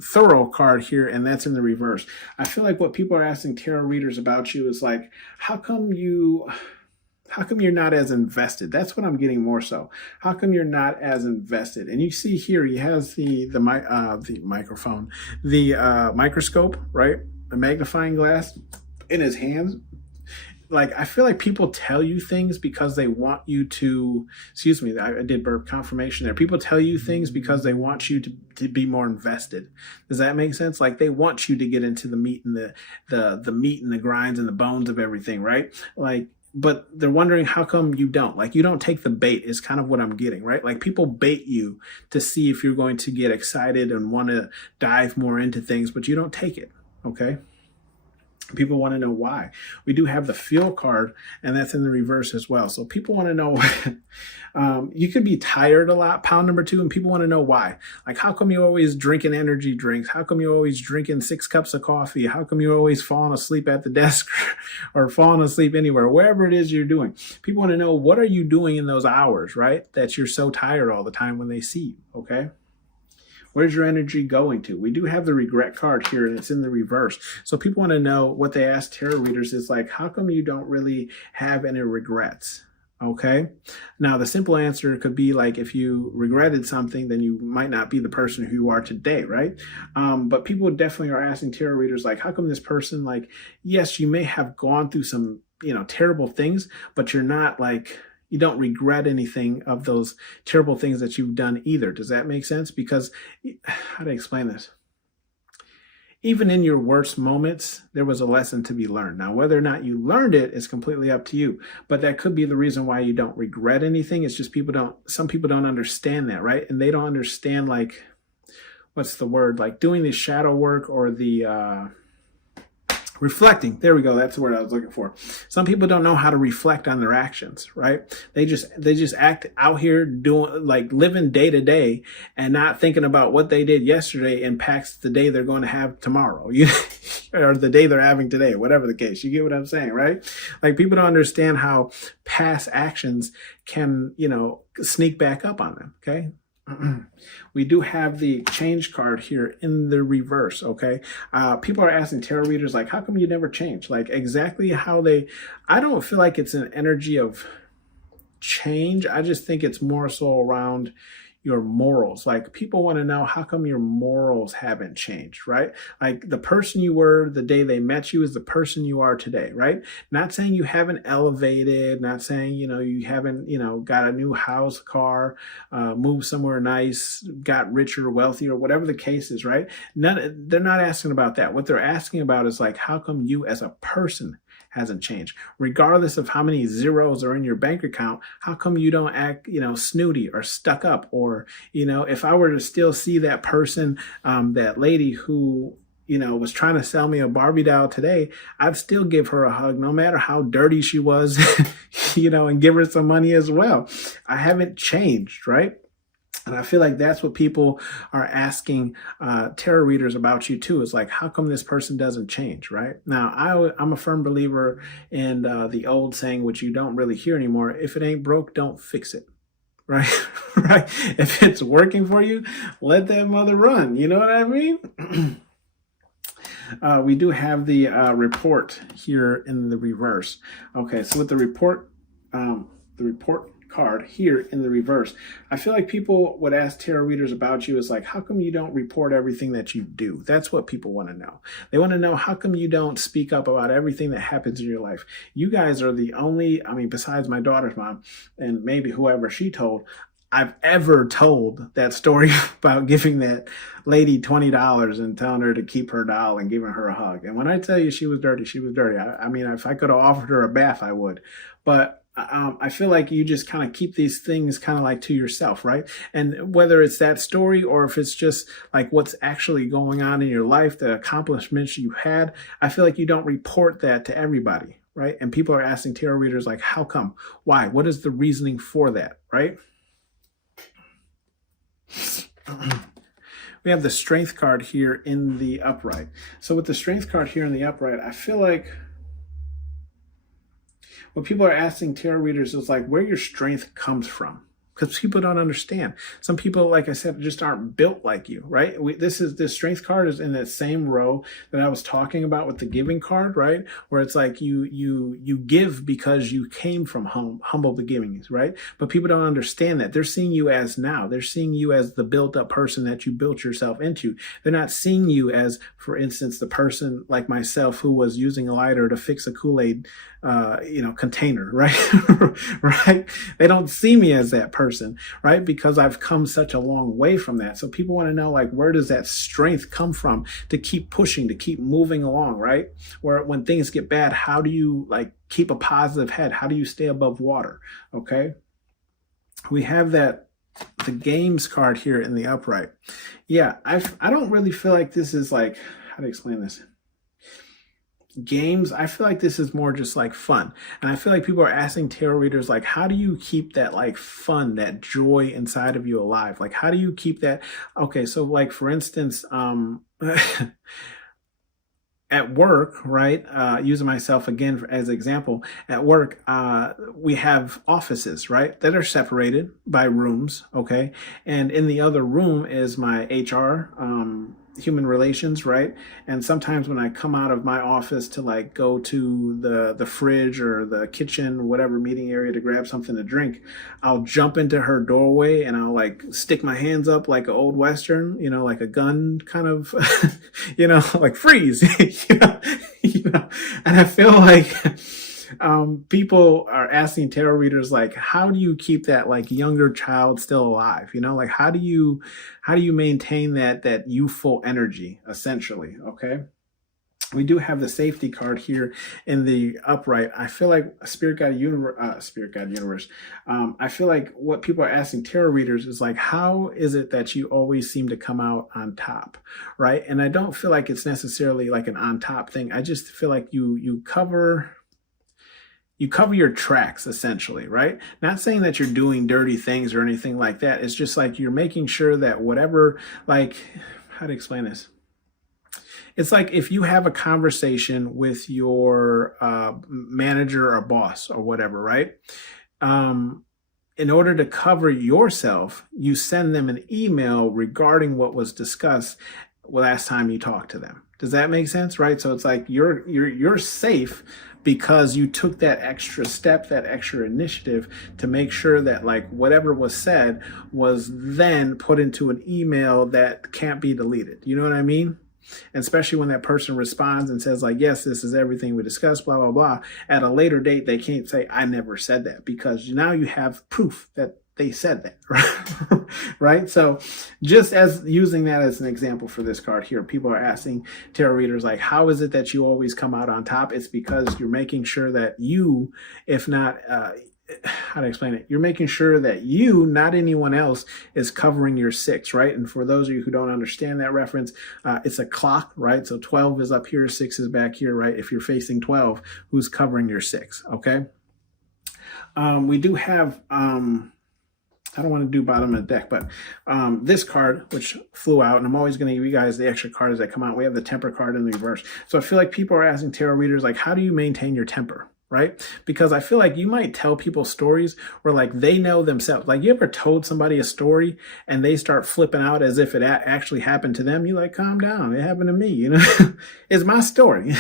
thorough card here, and that's in the reverse. I feel like what people are asking tarot readers about you is like, how come you're not as invested? That's what I'm getting more so. How come you're not as invested? And you see here, he has the microphone, the microscope, right? A magnifying glass in his hands. Like, I feel like people tell you things because they want you to, excuse me, I did burp confirmation there. People tell you things because they want you to be more invested. Does that make sense? Like, they want you to get into the meat and the meat and the grinds and the bones of everything, right? Like, but they're wondering how come you don't. Like, you don't take the bait is kind of what I'm getting, right? Like, people bait you to see if you're going to get excited and want to dive more into things, but you don't take it, okay? People want to know why. We do have the feel card, and that's in the reverse as well. So people want to know, you could be tired a lot, pound number 2, and people want to know why. Like, how come you're always drinking energy drinks? How come you're always drinking 6 cups of coffee? How come you're always falling asleep at the desk or falling asleep anywhere, wherever it is you're doing? People want to know, what are you doing in those hours, right? That you're so tired all the time when they see you, okay? Where's your energy going to? We do have the regret card here, and it's in the reverse. So people want to know, what they ask tarot readers is like, how come you don't really have any regrets? Okay. Now, the simple answer could be like, if you regretted something, then you might not be the person who you are today, right? But people definitely are asking tarot readers, like, how come this person, like, yes, you may have gone through some, you know, terrible things, but you're not like, you don't regret anything of those terrible things that you've done either. Does that make sense? Because, how to explain this? even in your worst moments, there was a lesson to be learned. Now, whether or not you learned it is completely up to you, but that could be the reason why you don't regret anything. It's just some people don't understand that, right? And they don't understand, like, what's the word? Like doing the shadow work or the, reflecting. There we go. That's the word I was looking for. Some people don't know how to reflect on their actions, right? They just act out here doing, like, living day to day and not thinking about what they did yesterday impacts the day they're going to have tomorrow, or the day they're having today, whatever the case. You get what I'm saying, right? Like, people don't understand how past actions can, sneak back up on them. Okay. We do have the change card here in the reverse. Okay. People are asking tarot readers, like, how come you never change? Like, exactly I don't feel like it's an energy of change. I just think it's more so around your morals. Like, people want to know, how come your morals haven't changed, right? Like, the person you were the day they met you is the person you are today, right? Not saying you haven't elevated, not saying, you haven't, got a new house, car, moved somewhere nice, got richer, wealthier, whatever the case is, right? They're not asking about that. What they're asking about is, like, how come you as a person hasn't changed? Regardless of how many zeros are in your bank account, how come you don't act, snooty or stuck up? Or, if I were to still see that person, that lady who, was trying to sell me a Barbie doll today, I'd still give her a hug, no matter how dirty she was, and give her some money as well. I haven't changed, right? And I feel like that's what people are asking tarot readers about you too. Is like, how come this person doesn't change, right? Now, I'm a firm believer in the old saying, which you don't really hear anymore: if it ain't broke, don't fix it, right? Right? If it's working for you, let that mother run. You know what I mean? We do have the report here in the reverse. Okay, so with the report card here in the reverse, I feel like people would ask tarot readers about you is like, how come you don't report everything that you do? That's what people want to know. They want to know, how come you don't speak up about everything that happens in your life? You guys are the only, besides my daughter's mom and maybe whoever she told, I've ever told that story about giving that lady $20 and telling her to keep her doll and giving her a hug. And when I tell you she was dirty, she was dirty. If I could have offered her a bath, I would. But I feel like you just kind of keep these things kind of like to yourself, right? And whether it's that story or if it's just like what's actually going on in your life, the accomplishments you had, I feel like you don't report that to everybody, right? And people are asking tarot readers, like, how come? Why? What is the reasoning for that, right? We have the strength card here in the upright. So with the strength card here in the upright, I feel like what people are asking tarot readers is like where your strength comes from. Because people don't understand. Some people, like I said, just aren't built like you, right? This strength card is in that same row that I was talking about with the giving card, right? Where it's like you give because you came from humble beginnings, right? But people don't understand that. They're seeing you as now. They're seeing you as the built up person that you built yourself into. They're not seeing you as, for instance, the person like myself who was using a lighter to fix a Kool-Aid container, right? Right? They don't see me as that person, right? Because I've come such a long way from that. So people want to know, like, where does that strength come from to keep pushing, to keep moving along, right? Where when things get bad, how do you like keep a positive head? How do you stay above water? Okay. We have the games card here in the upright. Yeah. I don't really feel like this is like, how to explain this? Games, I feel like this is more just like fun. And I feel like people are asking tarot readers, like, how do you keep that like fun, that joy inside of you alive? Like, how do you keep that? Okay, so like, for instance, at work, right? Using myself again as an example, at work, we have offices, right? That are separated by rooms, okay? And in the other room is my HR, human relations, right? And sometimes when I come out of my office to like go to the fridge or the kitchen, whatever meeting area to grab something to drink, I'll jump into her doorway and I'll like stick my hands up like an old Western, like a gun kind of, like freeze, and I feel like People are asking tarot readers like, how do you keep that like younger child still alive? You know, like how do you maintain that youthful energy, essentially? Okay. We do have the safety card here in the upright. I feel like Spirit Guide Universe. I feel like what people are asking tarot readers is like, how is it that you always seem to come out on top, right? And I don't feel like it's necessarily like an on top thing. I just feel like you cover your tracks, essentially, right? Not saying that you're doing dirty things or anything like that. It's just like you're making sure that whatever, like, how to explain this? It's like if you have a conversation with your manager or boss or whatever, right? In order to cover yourself, you send them an email regarding what was discussed last time you talked to them. Does that make sense? Right? So it's like you're safe because you took that extra step, that extra initiative to make sure that like whatever was said was then put into an email that can't be deleted. You know what I mean? And especially when that person responds and says like, yes, this is everything we discussed, blah, blah, blah. At a later date, they can't say, I never said that, because now you have proof that they said that, right? Right? So just as using that as an example for this card here, people are asking tarot readers like, how is it that you always come out on top? It's because you're making sure that you, if not, how to explain it? You're making sure that you, not anyone else, is covering your six, right? And for those of you who don't understand that reference, it's a clock, right? So 12 is up here, 6 is back here, right? If you're facing 12, who's covering your 6, okay? We do have, I don't want to do bottom of the deck, but this card, which flew out, and I'm always going to give you guys the extra cards that come out. We have the temper card in the reverse. So I feel like people are asking tarot readers, like, how do you maintain your temper? Right? Because I feel like you might tell people stories where like they know themselves. Like, you ever told somebody a story and they start flipping out as if it actually happened to them? You like, calm down. It happened to me. You know, it's my story.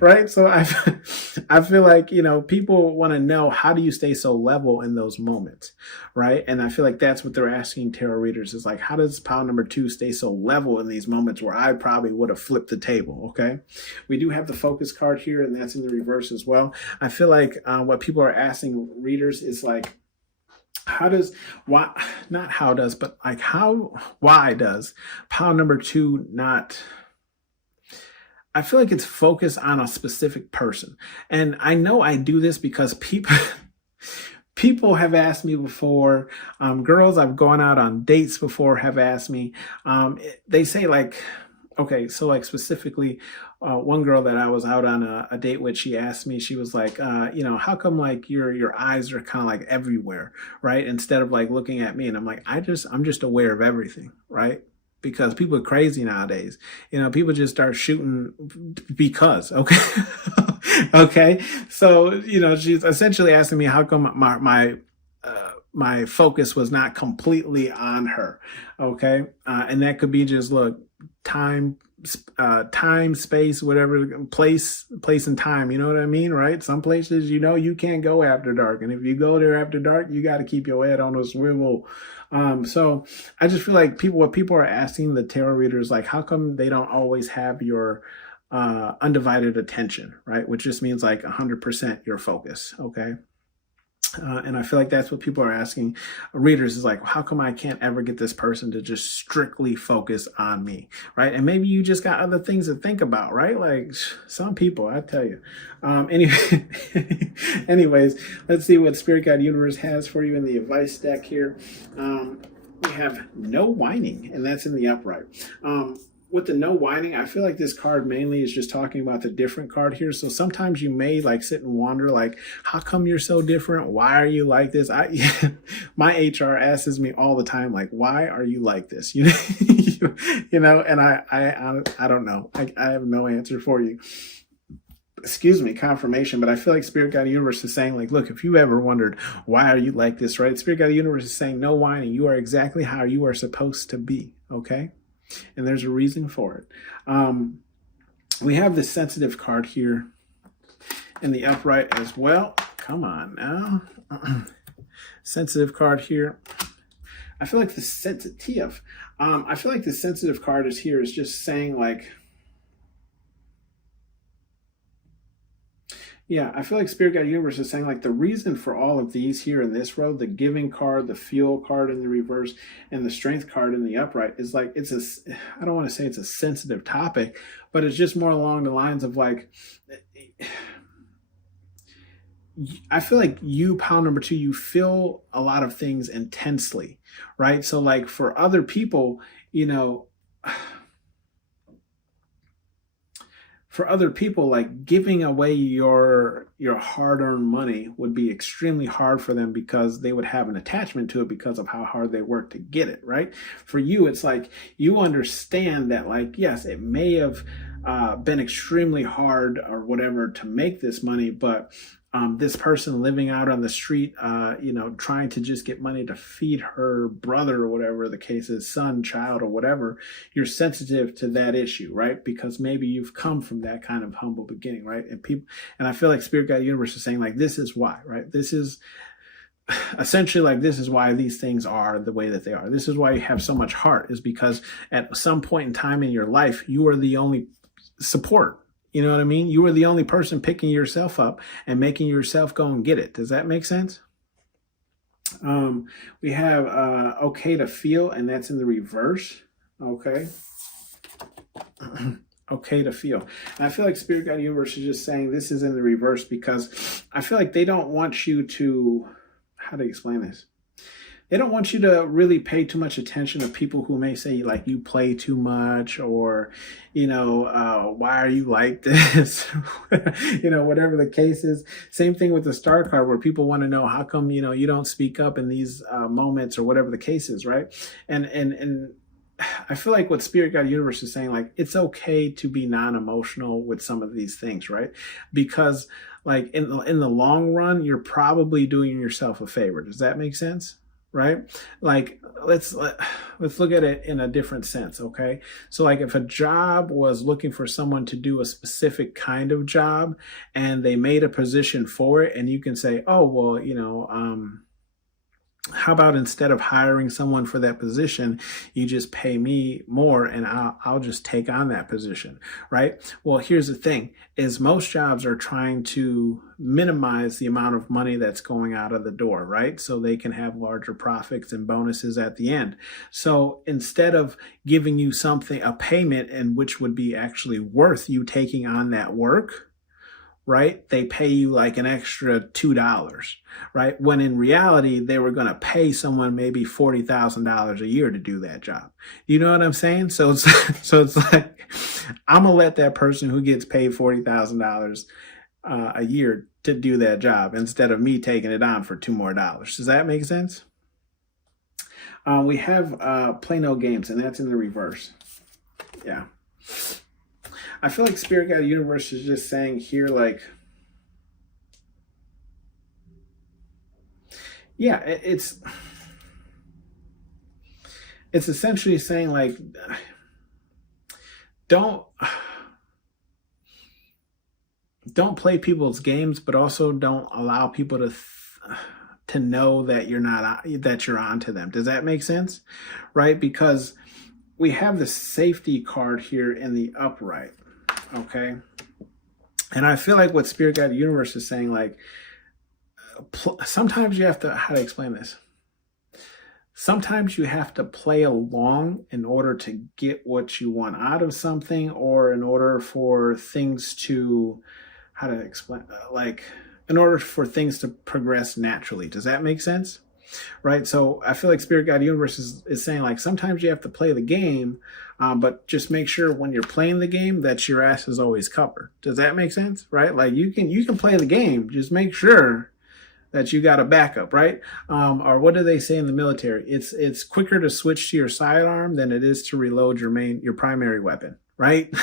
Right? So I feel like, you know, people want to know, how do you stay so level in those moments? Right? And I feel like that's what they're asking tarot readers, is like, how does pile number 2 stay so level in these moments where I probably would have flipped the table? Okay. We do have the focus card here, and that's in the reverse as well. I feel like what people are asking readers is like, why does pile number 2 not, I feel like it's focused on a specific person. And I know I do this because people have asked me before, girls I've gone out on dates before have asked me, they say like, okay, so like specifically, one girl that I was out on a date with, she asked me, she was like, you know, how come like your eyes are kind of like everywhere, right? Instead of like looking at me. And I'm like, I'm just aware of everything, right? Because people are crazy nowadays. You know, people just start shooting because, okay. Okay. So, you know, she's essentially asking me how come my focus was not completely on her. Okay. And that could be just, look, time, space, whatever, place and time, you know what I mean? Right? Some places, you know, you can't go after dark. And if you go there after dark, you got to keep your head on a swivel. So I just feel like what people are asking the tarot readers, like, how come they don't always have your undivided attention, right? Which just means like 100% your focus. Okay. And I feel like that's what people are asking readers, is like, how come I can't ever get this person to just strictly focus on me, right? And maybe you just got other things to think about, right? Like some people, I tell you. Anyway, anyways, let's see what Spirit Guide Universe has for you in the advice deck here. We have no whining, and that's in the upright. With the no whining, I feel like this card mainly is just talking about the different card here. So sometimes you may like sit and wonder, like, how come you're so different? Why are you like this? My HR asks me all the time, like, why are you like this? You know, you know, and I don't know. I have no answer for you. Excuse me, confirmation, but I feel like Spirit Guide Universe is saying, like, look, if you ever wondered, why are you like this, right? Spirit Guide Universe is saying, no whining. You are exactly how you are supposed to be, okay? And there's a reason for it. We have the sensitive card here in the upright as well. Come on now. Sensitive card here. I feel like the sensitive. I feel like the sensitive card is here is just saying, like, Yeah, I feel like Spirit Guide Universe is saying like the reason for all of these here in this row, the giving card, the fuel card in the reverse, and the strength card in the upright is like I don't want to say it's a sensitive topic, but it's just more along the lines of like I feel like you, pile number two, you feel a lot of things intensely, right? So like for other people, you know, for other people, like giving away your hard-earned money would be extremely hard for them because they would have an attachment to it because of how hard they work to get it, right? For you, it's like you understand that, like, yes, it may have been extremely hard or whatever to make this money, but this person living out on the street, trying to just get money to feed her brother or whatever the case is, son, child, or whatever, you're sensitive to that issue, right? Because maybe you've come from that kind of humble beginning, right? And I feel like Spirit Guide Universe is saying like, this is why, right? This is essentially like, this is why these things are the way that they are. This is why you have so much heart, is because at some point in time in your life, you are the only support. You know what I mean? You are the only person picking yourself up and making yourself go and get it. Does that make sense? We have okay to feel, and that's in the reverse. Okay. Okay to feel. And I feel like Spirit Guide Universe is just saying this is in the reverse because I feel like they don't want you to, how do you explain this? They don't want you to really pay too much attention to people who may say like you play too much, or, why are you like this? Whatever the case is. Same thing with the star card, where people want to know how come, you don't speak up in these moments, or whatever the case is, right? And I feel like what Spirit Guide Universe is saying, like, it's okay to be non-emotional with some of these things, right? Because like in the long run, you're probably doing yourself a favor. Does that make sense? Right? Like, let's look at it in a different sense. Okay. So like if a job was looking for someone to do a specific kind of job and they made a position for it, and you can say, oh, well, how about instead of hiring someone for that position, you just pay me more and I'll just take on that position, right? Well, here's the thing, is most jobs are trying to minimize the amount of money that's going out of the door, right? So they can have larger profits and bonuses at the end. So instead of giving you a payment in which would be actually worth you taking on that work, right? They pay you like an extra $2, right? When in reality, they were going to pay someone maybe $40,000 a year to do that job. You know what I'm saying? So it's like, I'm going to let that person who gets paid $40,000 a year to do that job instead of me taking it on for $2 more. Does that make sense? We have play no games, and that's in the reverse. Yeah. I feel like Spirit Guide Universe is just saying here, like, yeah, it's essentially saying like, don't play people's games, but also don't allow people to know that you're onto them. Does that make sense? Right? Because we have the safety card here in the upright. Okay. And I feel like what Spirit Guide Universe is saying, like, sometimes you have to, how to explain this? Sometimes you have to play along in order to get what you want out of something, or in order for things to, how to explain, like, in order for things to progress naturally. Does that make sense? Right? So I feel like Spirit Guide Universe is saying, like, sometimes you have to play the game, but just make sure when you're playing the game that your ass is always covered. Does that make sense? Right? Like, you can play the game, just make sure that you got a backup, right? Or what do they say in the military? It's quicker to switch to your sidearm than it is to reload your primary weapon, right?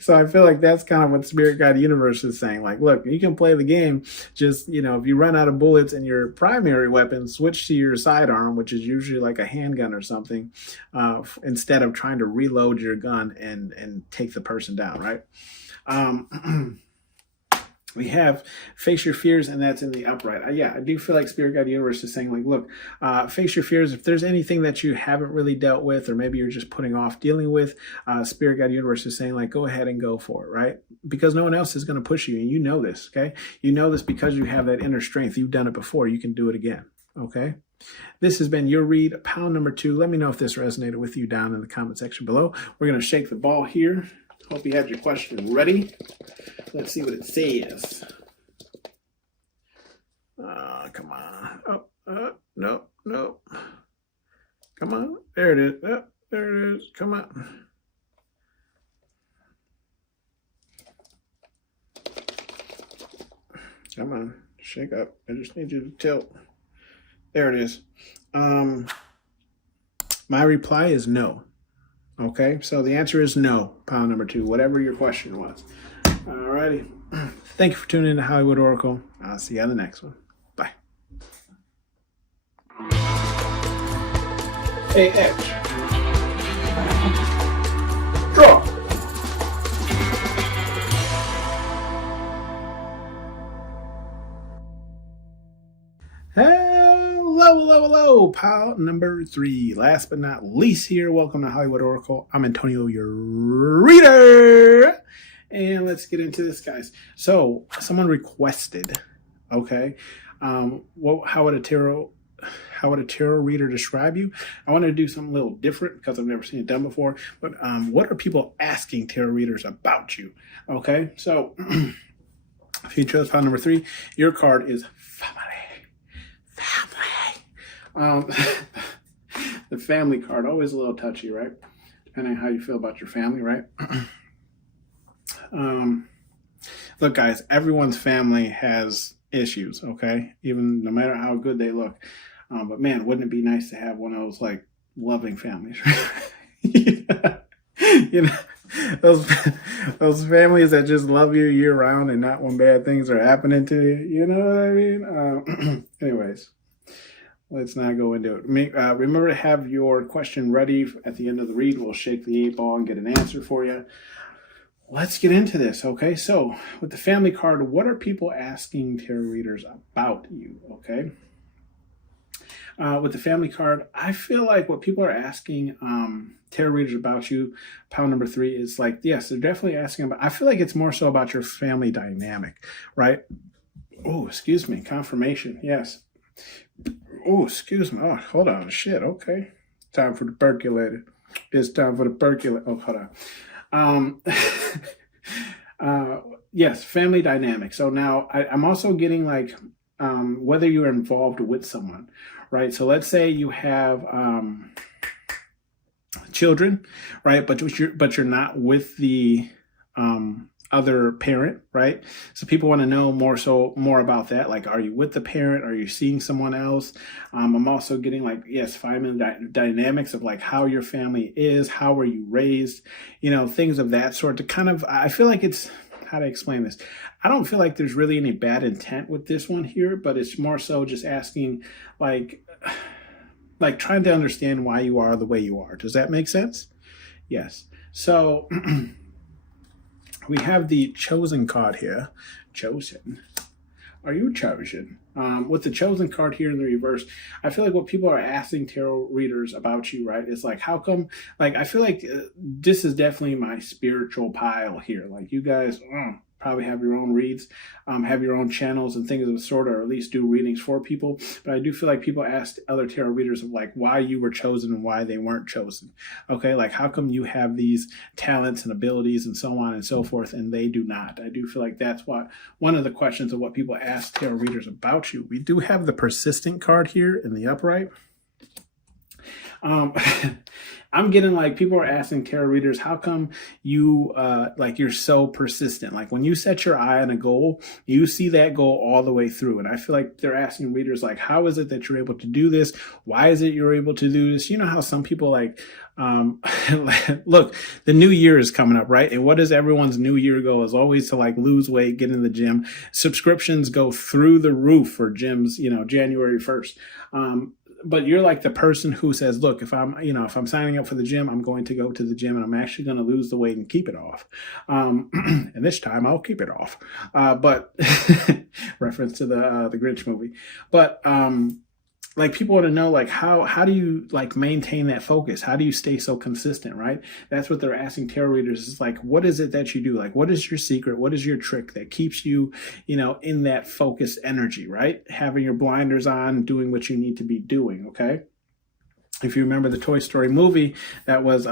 So I feel like that's kind of what Spirit Guide Universe is saying. Like, look, you can play the game, just, if you run out of bullets in your primary weapon, switch to your sidearm, which is usually like a handgun or something, instead of trying to reload your gun and take the person down, right? We have face your fears, and that's in the upright. Yeah, I do feel like Spirit Guide Universe is saying, like, look, face your fears. If there's anything that you haven't really dealt with, or maybe you're just putting off dealing with, Spirit Guide Universe is saying, like, go ahead and go for it, right? Because no one else is going to push you, and you know this, okay? You know this because you have that inner strength. You've done it before. You can do it again, okay? This has been your read, pound number 2. Let me know if this resonated with you down in the comment section below. We're going to shake the ball here. Hope you had your question ready. Let's see what it says. Come on. No. Come on. There it is. Oh, there it is. Come on. Come on. Shake up. I just need you to tilt. There it is. My reply is no. Okay, so the answer is no, pound number 2, whatever your question was. Alrighty. Thank you for tuning in to Hollywood Oracle. I'll see you on the next one. Bye. Hey, X. Draw. Hello, pal number 3. Last but not least here, welcome to Hollywood Oracle. I'm Antonio, your reader. And let's get into this, guys. So, someone requested, okay, how would a tarot reader describe you? I want to do something a little different because I've never seen it done before. But what are people asking tarot readers about you? Okay, so if you chose pile number 3, your card is family. The family card, always a little touchy, right? Depending on how you feel about your family, right? Look, guys, everyone's family has issues, okay? Even no matter how good they look. But man, wouldn't it be nice to have one of those like loving families? You know, those families that just love you year round and not when bad things are happening to you. You know what I mean? Anyways, let's not go into it. Remember to have your question ready at the end of the read. We'll shake the 8 ball and get an answer for you. Let's get into this, okay? So, with the family card, what are people asking tarot readers about you, okay? With the family card, I feel like what people are asking tarot readers about you, pile number 3, is like, yes, they're definitely asking about, I feel like it's more so about your family dynamic, right? Oh, excuse me, confirmation, yes. Oh, excuse me, oh, hold on, shit, okay. Time for the percolator. It's time for the percolator. Oh, hold on. Yes, family dynamic. So now I'm also getting like whether you're involved with someone, right? So let's say you have children, right? But you're not with the other parent, right? So people want to know more about that. Like, are you with the parent? Are you seeing someone else? I'm also getting like, yes, family dynamics of like how your family is, how were you raised, you know, things of that sort to kind of, I feel like it's, how to explain this? I don't feel like there's really any bad intent with this one here, but it's more so just asking like trying to understand why you are the way you are. Does that make sense? Yes. So we have the chosen card here. Chosen. Are you chosen? With the chosen card here in the reverse, I feel like what people are asking tarot readers about you, right, is like, how come, like, I feel like this is definitely my spiritual pile here. Like, you guys probably have your own reads, have your own channels and things of the sort, or at least do readings for people. But I do feel like people asked other tarot readers of like why you were chosen and why they weren't chosen. Okay, like how come you have these talents and abilities and so on and so forth and they do not? I do feel like that's what one of the questions of what people ask tarot readers about you. We do have the persistent card here in the upright. I'm getting like people are asking tarot readers, how come you like you're so persistent? Like when you set your eye on a goal, you see that goal all the way through. And I feel like they're asking readers like, how is it that you're able to do this? Why is it you're able to do this? You know how some people like look, the new year is coming up, right? And what is everyone's new year goal is always to like lose weight, get in the gym. Subscriptions go through the roof for gyms, you know, January 1st. but you're like the person who says, look, if I'm signing up for the gym, I'm going to go to the gym and I'm actually going to lose the weight and keep it off. And this time I'll keep it off. But reference to the Grinch movie. But like people want to know, like, how do you like maintain that focus? How do you stay so consistent, right? That's what they're asking tarot readers, is like, what is it that you do? Like, what is your secret? What is your trick that keeps you, in that focused energy, right? Having your blinders on, doing what you need to be doing, okay? If you remember the Toy Story movie, that was,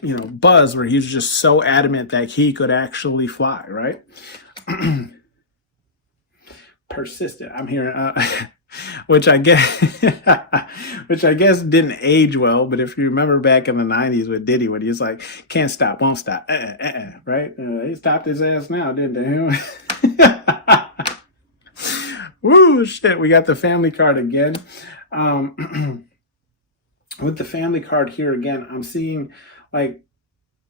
Buzz, where he was just so adamant that he could actually fly, right? Persistent. I'm hearing, which I guess, didn't age well. But if you remember back in the 90s with Diddy, when he was like, can't stop, won't stop, right? He stopped his ass now, didn't they? Woo, shit, we got the family card again. With the family card here again, I'm seeing like,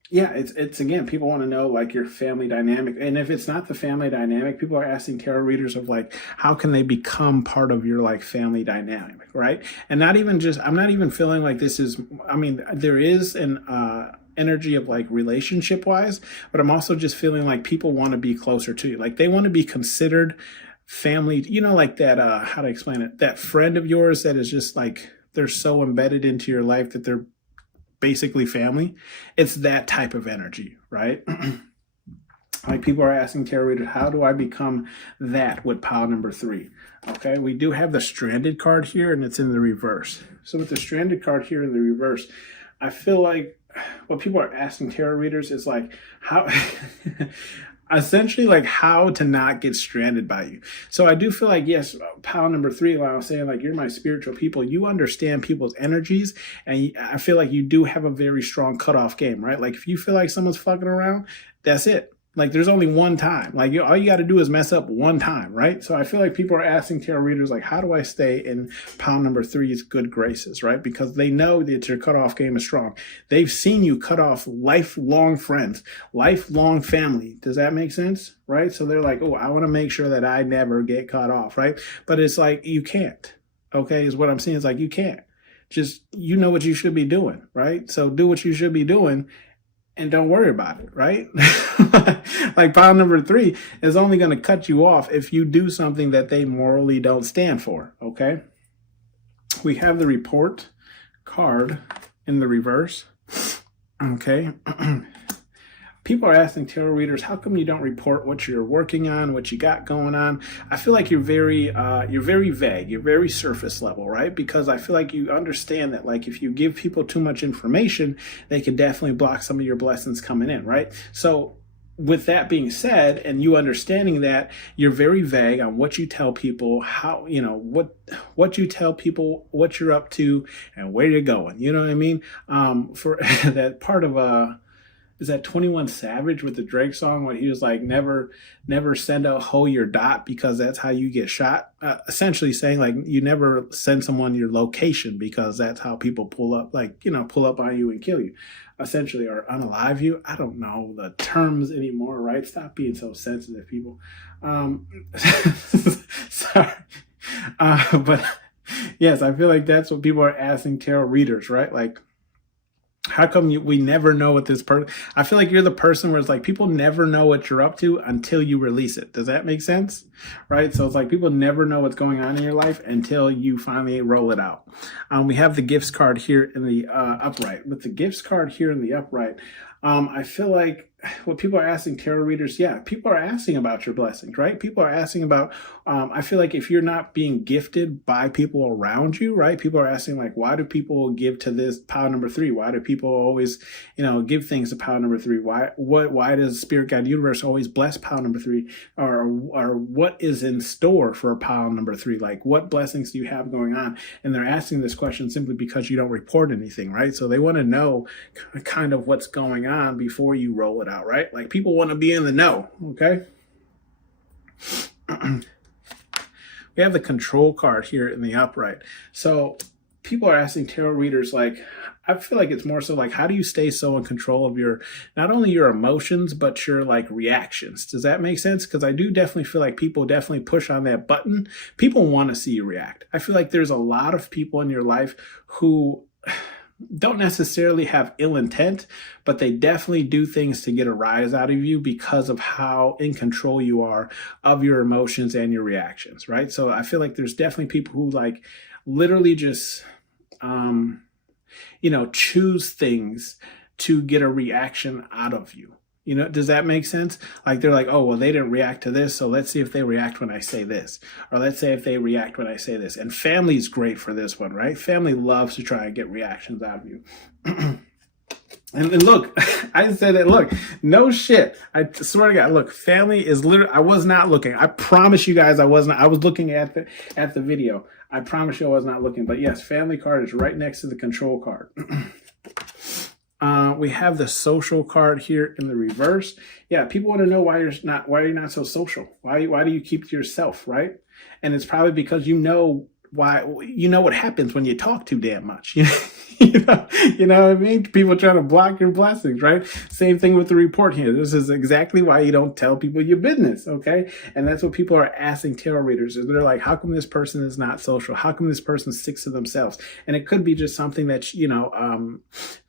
yeah, it's again, people want to know like your family dynamic. And if it's not the family dynamic, people are asking tarot readers of like, how can they become part of your like family dynamic, right? And I'm not even feeling like this is, there is an energy of like relationship wise, but I'm also just feeling like people want to be closer to you. Like they want to be considered family, like that, how to explain it, that friend of yours that is just like, they're so embedded into your life that they're basically family. It's that type of energy, right? Like people are asking tarot readers, how do I become that with pile number 3? Okay, we do have the stranded card here and it's in the reverse. So with the stranded card here in the reverse, I feel like what people are asking tarot readers is like, how essentially like how to not get stranded by you. So I do feel like, yes, pile number 3, when I was saying like, you're my spiritual people, you understand people's energies. And I feel like you do have a very strong cutoff game, right? Like if you feel like someone's fucking around, that's it. Like there's only one time. Like all you got to do is mess up one time, right? So I feel like people are asking tarot readers like, how do I stay in pile number 3's good graces, right? Because they know that your cutoff game is strong. They've seen you cut off lifelong friends, lifelong family. Does that make sense? Right? So they're like, oh, I want to make sure that I never get cut off, right? But it's like, you can't, okay, is what I'm saying. It's like, you can't. Just, you know what you should be doing, right? So do what you should be doing and don't worry about it, right? Like pile number 3 is only going to cut you off if you do something that they morally don't stand for, okay? We have the report card in the reverse, okay? People are asking tarot readers, how come you don't report what you're working on, what you got going on? I feel like you're very vague. You're very surface level, right? Because I feel like you understand that, like, if you give people too much information, they can definitely block some of your blessings coming in, right? So with that being said, and you understanding that, you're very vague on what you tell people, how, what you tell people, what you're up to, and where you're going. You know what I mean? For that part of is that 21 Savage with the Drake song when he was like, never send a hoe your dot because that's how you get shot. Essentially saying like, you never send someone your location because that's how people pull up on you and kill you, essentially, or unalive you. I don't know the terms anymore, right? Stop being so sensitive, people. Sorry. But yes, I feel like that's what people are asking tarot readers, right? Like, how come we never know what this person... I feel like you're the person where it's like people never know what you're up to until you release it. Does that make sense? Right? So it's like people never know what's going on in your life until you finally roll it out. We have the gifts card here in the upright. With the gifts card here in the upright, I feel like what people are asking tarot readers, yeah, people are asking about your blessings, right? People are asking about, I feel like if you're not being gifted by people around you, right? People are asking like, why do people give to this pile number 3? Why do people always, give things to pile number 3? Why does Spirit Guide Universe always bless pile number 3? Or what is in store for pile number 3? Like, what blessings do you have going on? And they're asking this question simply because you don't report anything, right? So they want to know kind of what's going on before you roll it out, right? Like people want to be in the know, okay? We have the control card here in the upright. So people are asking tarot readers, like, I feel like it's more so like, how do you stay so in control of your, not only your emotions, but your like reactions? Does that make sense? Because I do definitely feel like people definitely push on that button. People want to see you react. I feel like there's a lot of people in your life who don't necessarily have ill intent, but they definitely do things to get a rise out of you because of how in control you are of your emotions and your reactions, right? So I feel like there's definitely people who like literally just, choose things to get a reaction out of you. Does that make sense? Like they're like, oh, well, they didn't react to this, so let's see if they react when I say this. Or let's say if they react when I say this. And family's great for this one, right? Family loves to try and get reactions out of you. And look, I said that, look, no shit. I swear to God, look, family is literally, I was not looking. I promise you guys I wasn't. I was looking at the video. I promise you I was not looking. But yes, family card is right next to the control card. We have the social card here in the reverse. Yeah, people want to know why you're not so social. Why do you keep to yourself, right? And it's probably because you know what happens when you talk too damn much. You know what I mean? People trying to block your blessings, right? Same thing with the report here. This is exactly why you don't tell people your business, okay? And that's what people are asking tarot readers. They're like, how come this person is not social? How come this person sticks to themselves? And it could be just something that,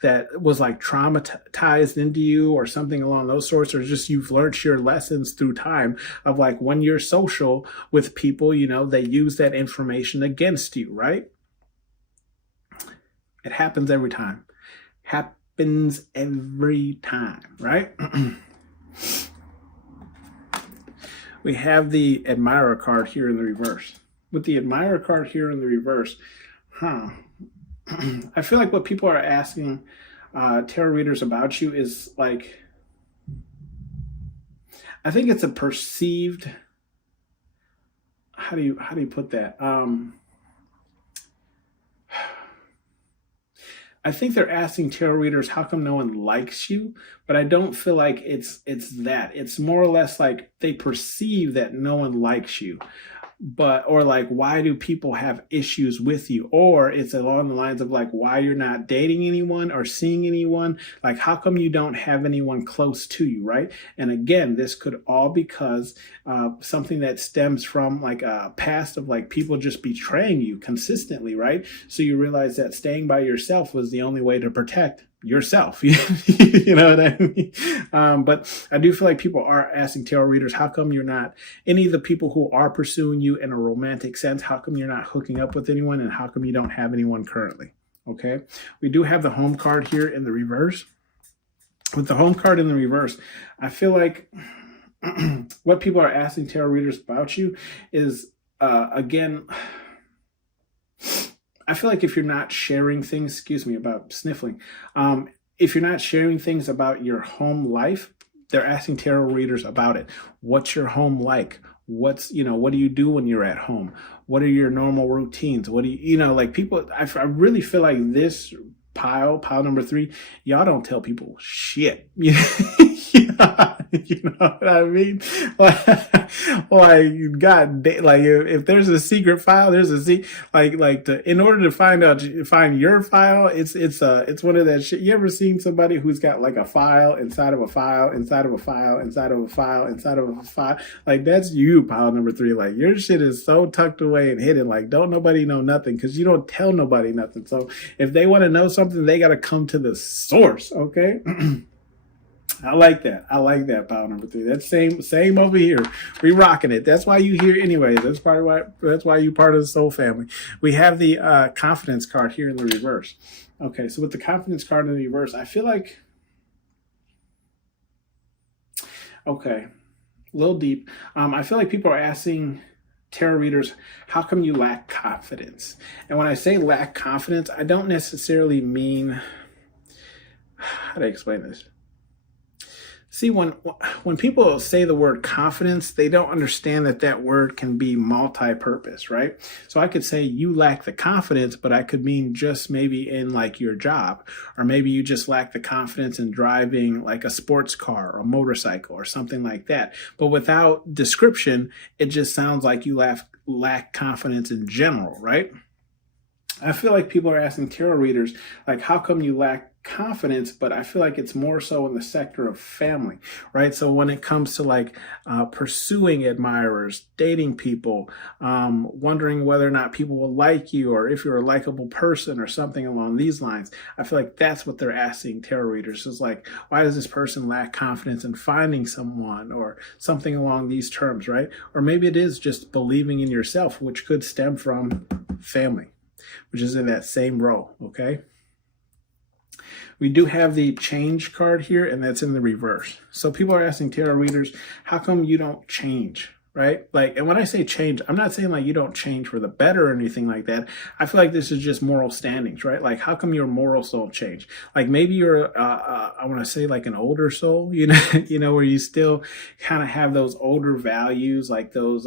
that was like traumatized into you or something along those sorts, or just you've learned your lessons through time of like when you're social with people, they use that information against you, right? It happens every time. Happens every time, right? We have the Admirer card here in the reverse. With the Admirer card here in the reverse, I feel like what people are asking tarot readers about you is like, I think it's a perceived, how do you put that? I think they're asking tarot readers, how come no one likes you? But I don't feel like it's that. It's more or less like they perceive that no one likes you. Or like, why do people have issues with you? Or it's along the lines of like, why you're not dating anyone or seeing anyone? Like, how come you don't have anyone close to you, right? And again, this could all because something that stems from like a past of like people just betraying you consistently, right? So you realize that staying by yourself was the only way to protect yourself. You know what I mean? But I do feel like people are asking tarot readers, how come you're not, any of the people who are pursuing you in a romantic sense, how come you're not hooking up with anyone, and how come you don't have anyone currently? Okay, we do have the Home card here in the reverse. With the Home card in the reverse, I feel like what people are asking tarot readers about you is again, I feel like if you're not sharing things, excuse me about sniffling, if you're not sharing things about your home life, they're asking tarot readers about it. What's your home like? What do you do when you're at home? What are your normal routines? What do like people, I really feel like this pile number 3, y'all don't tell people shit. You know what I mean? Like God, like if there's a secret file, there's a in order to find your file, it's one of that shit. You ever seen somebody who's got like a file inside of a file inside of a file inside of a file inside of a file? Like that's you, pile number 3. Like your shit is so tucked away and hidden. Like don't nobody know nothing because you don't tell nobody nothing. So if they want to know something, they got to come to the source. Okay. I like that, pile number 3. That's same over here. We rocking it. That's why you here anyways. That's why you part of the soul family. We have the confidence card here in the reverse. Okay, so with the confidence card in the reverse, I feel like, okay, a little deep. I feel like people are asking tarot readers, how come you lack confidence? And when I say lack confidence, I don't necessarily mean, how do I explain this? See, when people say the word confidence, they don't understand that word can be multi-purpose, right? So I could say you lack the confidence, but I could mean just maybe in like your job, or maybe you just lack the confidence in driving like a sports car or a motorcycle or something like that. But without description, it just sounds like you lack confidence in general, right? I feel like people are asking tarot readers, like, how come you lack confidence? But I feel like it's more so in the sector of family, right? So when it comes to like pursuing admirers, dating people, wondering whether or not people will like you or if you're a likable person or something along these lines, I feel like that's what they're asking tarot readers is like, why does this person lack confidence in finding someone or something along these terms, right? Or maybe it is just believing in yourself, which could stem from family, which is in that same row, okay? We do have the change card here, and that's in the reverse. So people are asking tarot readers, how come you don't change, right? Like, and when I say change, I'm not saying like you don't change for the better or anything like that. I feel like this is just moral standings, right? Like, how come your morals don't change? Like maybe you're, I want to say like an older soul, where you still kind of have those older values, like those,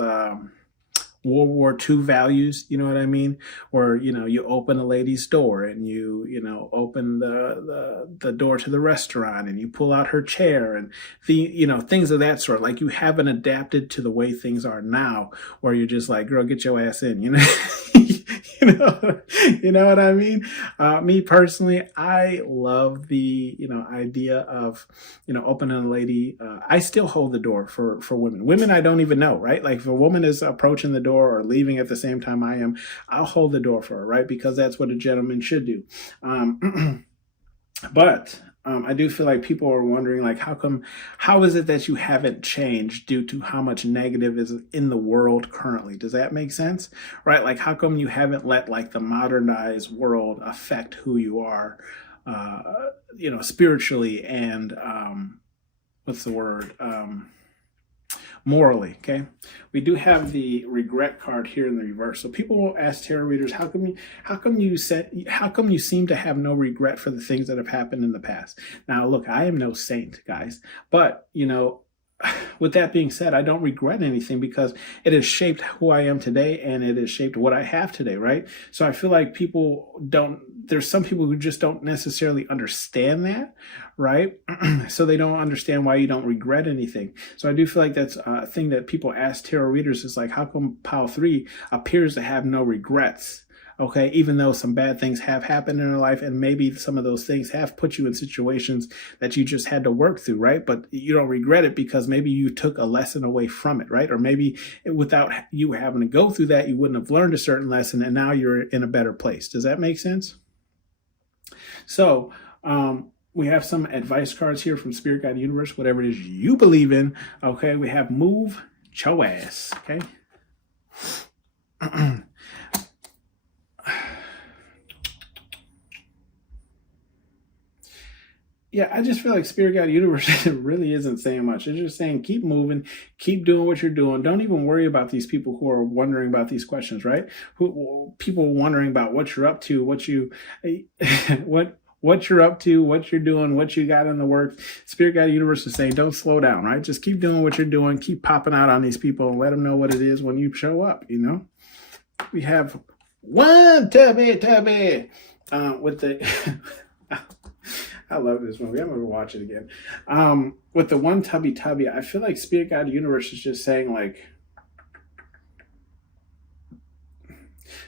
World War II values, you know what I mean? Or, you open a lady's door and you open the door to the restaurant and you pull out her chair and things of that sort. Like you haven't adapted to the way things are now, or you're just like, girl, get your ass in, you know what I mean? Me personally, I love the, idea of, opening a lady. I still hold the door for women. Women I don't even know, right? Like if a woman is approaching the door or leaving at the same time I am, I'll hold the door for her, right? Because that's what a gentleman should do. But I do feel like people are wondering, like, how is it that you haven't changed due to how much negative is in the world currently? Does that make sense? Right? Like, how come you haven't let like the modernized world affect who you are, spiritually and, what's the word? Morally, okay? We do have the regret card here in the reverse. So people will ask tarot readers, how come you seem to have no regret for the things that have happened in the past? Now, look, I am no saint, guys, but with that being said, I don't regret anything because it has shaped who I am today and it has shaped what I have today, right? So I feel like there's some people who just don't necessarily understand that, right? So they don't understand why you don't regret anything. So I do feel like that's a thing that people ask tarot readers is like, how come pile 3 appears to have no regrets? Okay, even though some bad things have happened in your life and maybe some of those things have put you in situations that you just had to work through, right? But you don't regret it because maybe you took a lesson away from it, right? Or maybe without you having to go through that, you wouldn't have learned a certain lesson and now you're in a better place. Does that make sense? So, we have some advice cards here from Spirit Guide Universe, whatever it is you believe in. Okay, we have move your ass, okay? Yeah, I just feel like Spirit Guide Universe really isn't saying much. It's just saying keep moving, keep doing what you're doing. Don't even worry about these people who are wondering about these questions, right? People wondering about what you're up to, what you're up to, what you're doing, what you got in the works. Spirit Guide Universe is saying don't slow down, right? Just keep doing what you're doing, keep popping out on these people and let them know what it is when you show up, We have one tubby with the... I love this movie. I'm going to watch it again. With the one tubby, I feel like Spirit Guide Universe is just saying, like,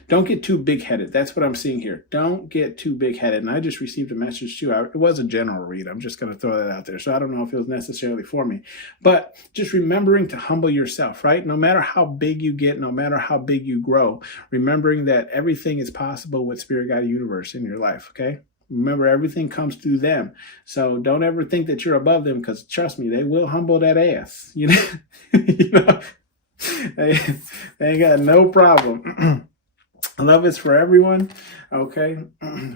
don't get too big-headed. That's what I'm seeing here. Don't get too big-headed. And I just received a message, too. It was a general read. I'm just going to throw that out there. So I don't know if it was necessarily for me. But just remembering to humble yourself, right? No matter how big you get, no matter how big you grow, remembering that everything is possible with Spirit Guide Universe in your life, okay? Remember, everything comes through them. So don't ever think that you're above them because, trust me, they will humble that ass. They ain't got no problem. Love is for everyone. Okay.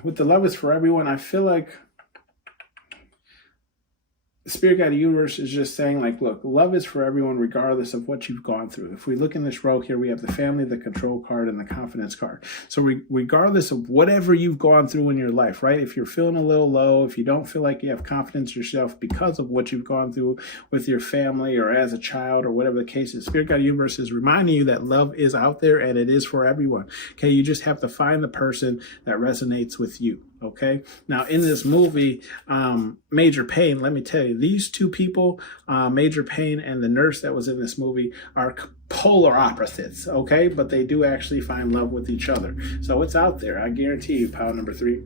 With the love is for everyone, I feel like Spirit Guide Universe is just saying, like, look, love is for everyone regardless of what you've gone through. If we look in this row here, we have the family, the control card, and the confidence card. So regardless of whatever you've gone through in your life, right? If you're feeling a little low, if you don't feel like you have confidence in yourself because of what you've gone through with your family or as a child or whatever the case is, Spirit Guide Universe is reminding you that love is out there and it is for everyone. Okay, you just have to find the person that resonates with you. Okay. Now, in this movie, Major Payne, let me tell you, these two people, Major Payne and the nurse that was in this movie, are polar opposites. Okay. But they do actually find love with each other. So it's out there. I guarantee you, pile number 3.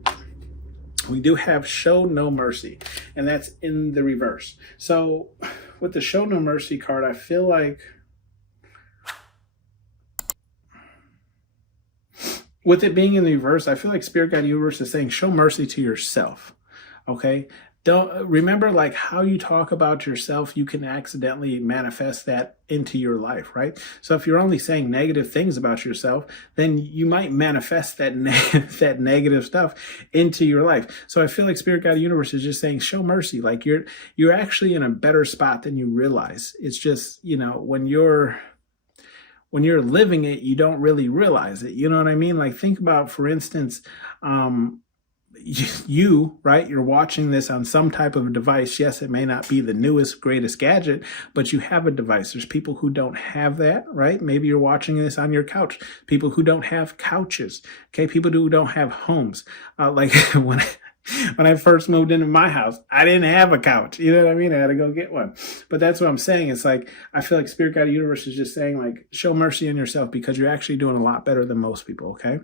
We do have Show No Mercy, and that's in the reverse. So with the Show No Mercy card, I feel like with it being in the reverse, I feel like Spirit Guide Universe is saying show mercy to yourself. Okay? Don't remember, like, how you talk about yourself, you can accidentally manifest that into your life, right? So if you're only saying negative things about yourself, then you might manifest that that negative stuff into your life. So I feel like Spirit Guide Universe is just saying show mercy. Like, you're actually in a better spot than you realize. It's just, you know, when you're living it, you don't really realize it. You know what I mean? Like, think about, for instance, you, right? You're watching this on some type of device. Yes, it may not be the newest, greatest gadget, but you have a device. There's people who don't have that, right? Maybe you're watching this on your couch. People who don't have couches. Okay. People who don't have homes. Like when I first moved into my house, I didn't have a couch. You know what I mean? I had to go get one. But that's what I'm saying. It's like, I feel like Spirit Guide Universe is just saying, like, show mercy on yourself because you're actually doing a lot better than most people. Okay.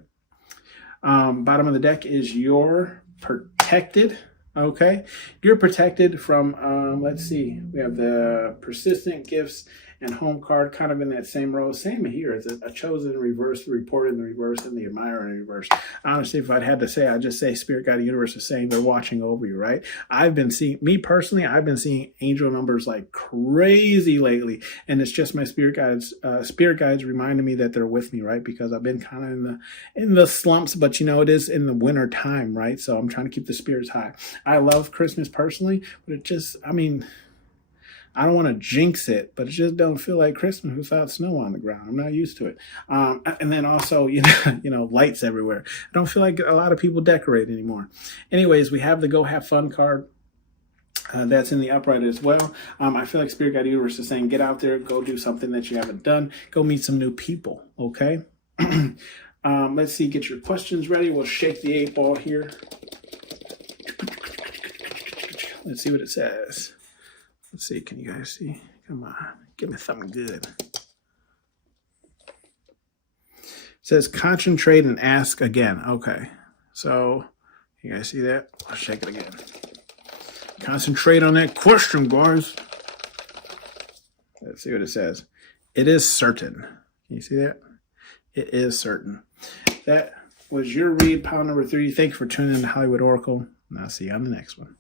Bottom of the deck is you're protected. Okay. You're protected from, let's see, we have the persistent gifts and home card kind of in that same row. Same here. It's a chosen in reverse, the report in the reverse, and the admirer in reverse. Honestly, if I'd had to say, I'd just say Spirit Guide Universe is saying they're watching over you, right? I've been seeing angel numbers like crazy lately. And it's just my spirit guides reminding me that they're with me, right? Because I've been kind of in the slumps, but you know, it is in the winter time, right? So I'm trying to keep the spirits high. I love Christmas personally, but it just, I mean, I don't want to jinx it, but it just don't feel like Christmas without snow on the ground. I'm not used to it. And then also, you know, lights everywhere. I don't feel like a lot of people decorate anymore. Anyways, we have the Go Have Fun card. That's in the upright as well. I feel like Spirit Guide Universe is saying, get out there, go do something that you haven't done. Go meet some new people, okay? Let's see, get your questions ready. We'll shake the 8 ball here. Let's see what it says. Let's see, can you guys see? Come on, give me something good. It says concentrate and ask again. Okay, so you guys see that? I'll shake it again. Concentrate on that question, guys. Let's see what it says. It is certain. Can you see that? It is certain. That was your read, pile number 3. Thanks for tuning in to Hollywood Oracle, and I'll see you on the next one.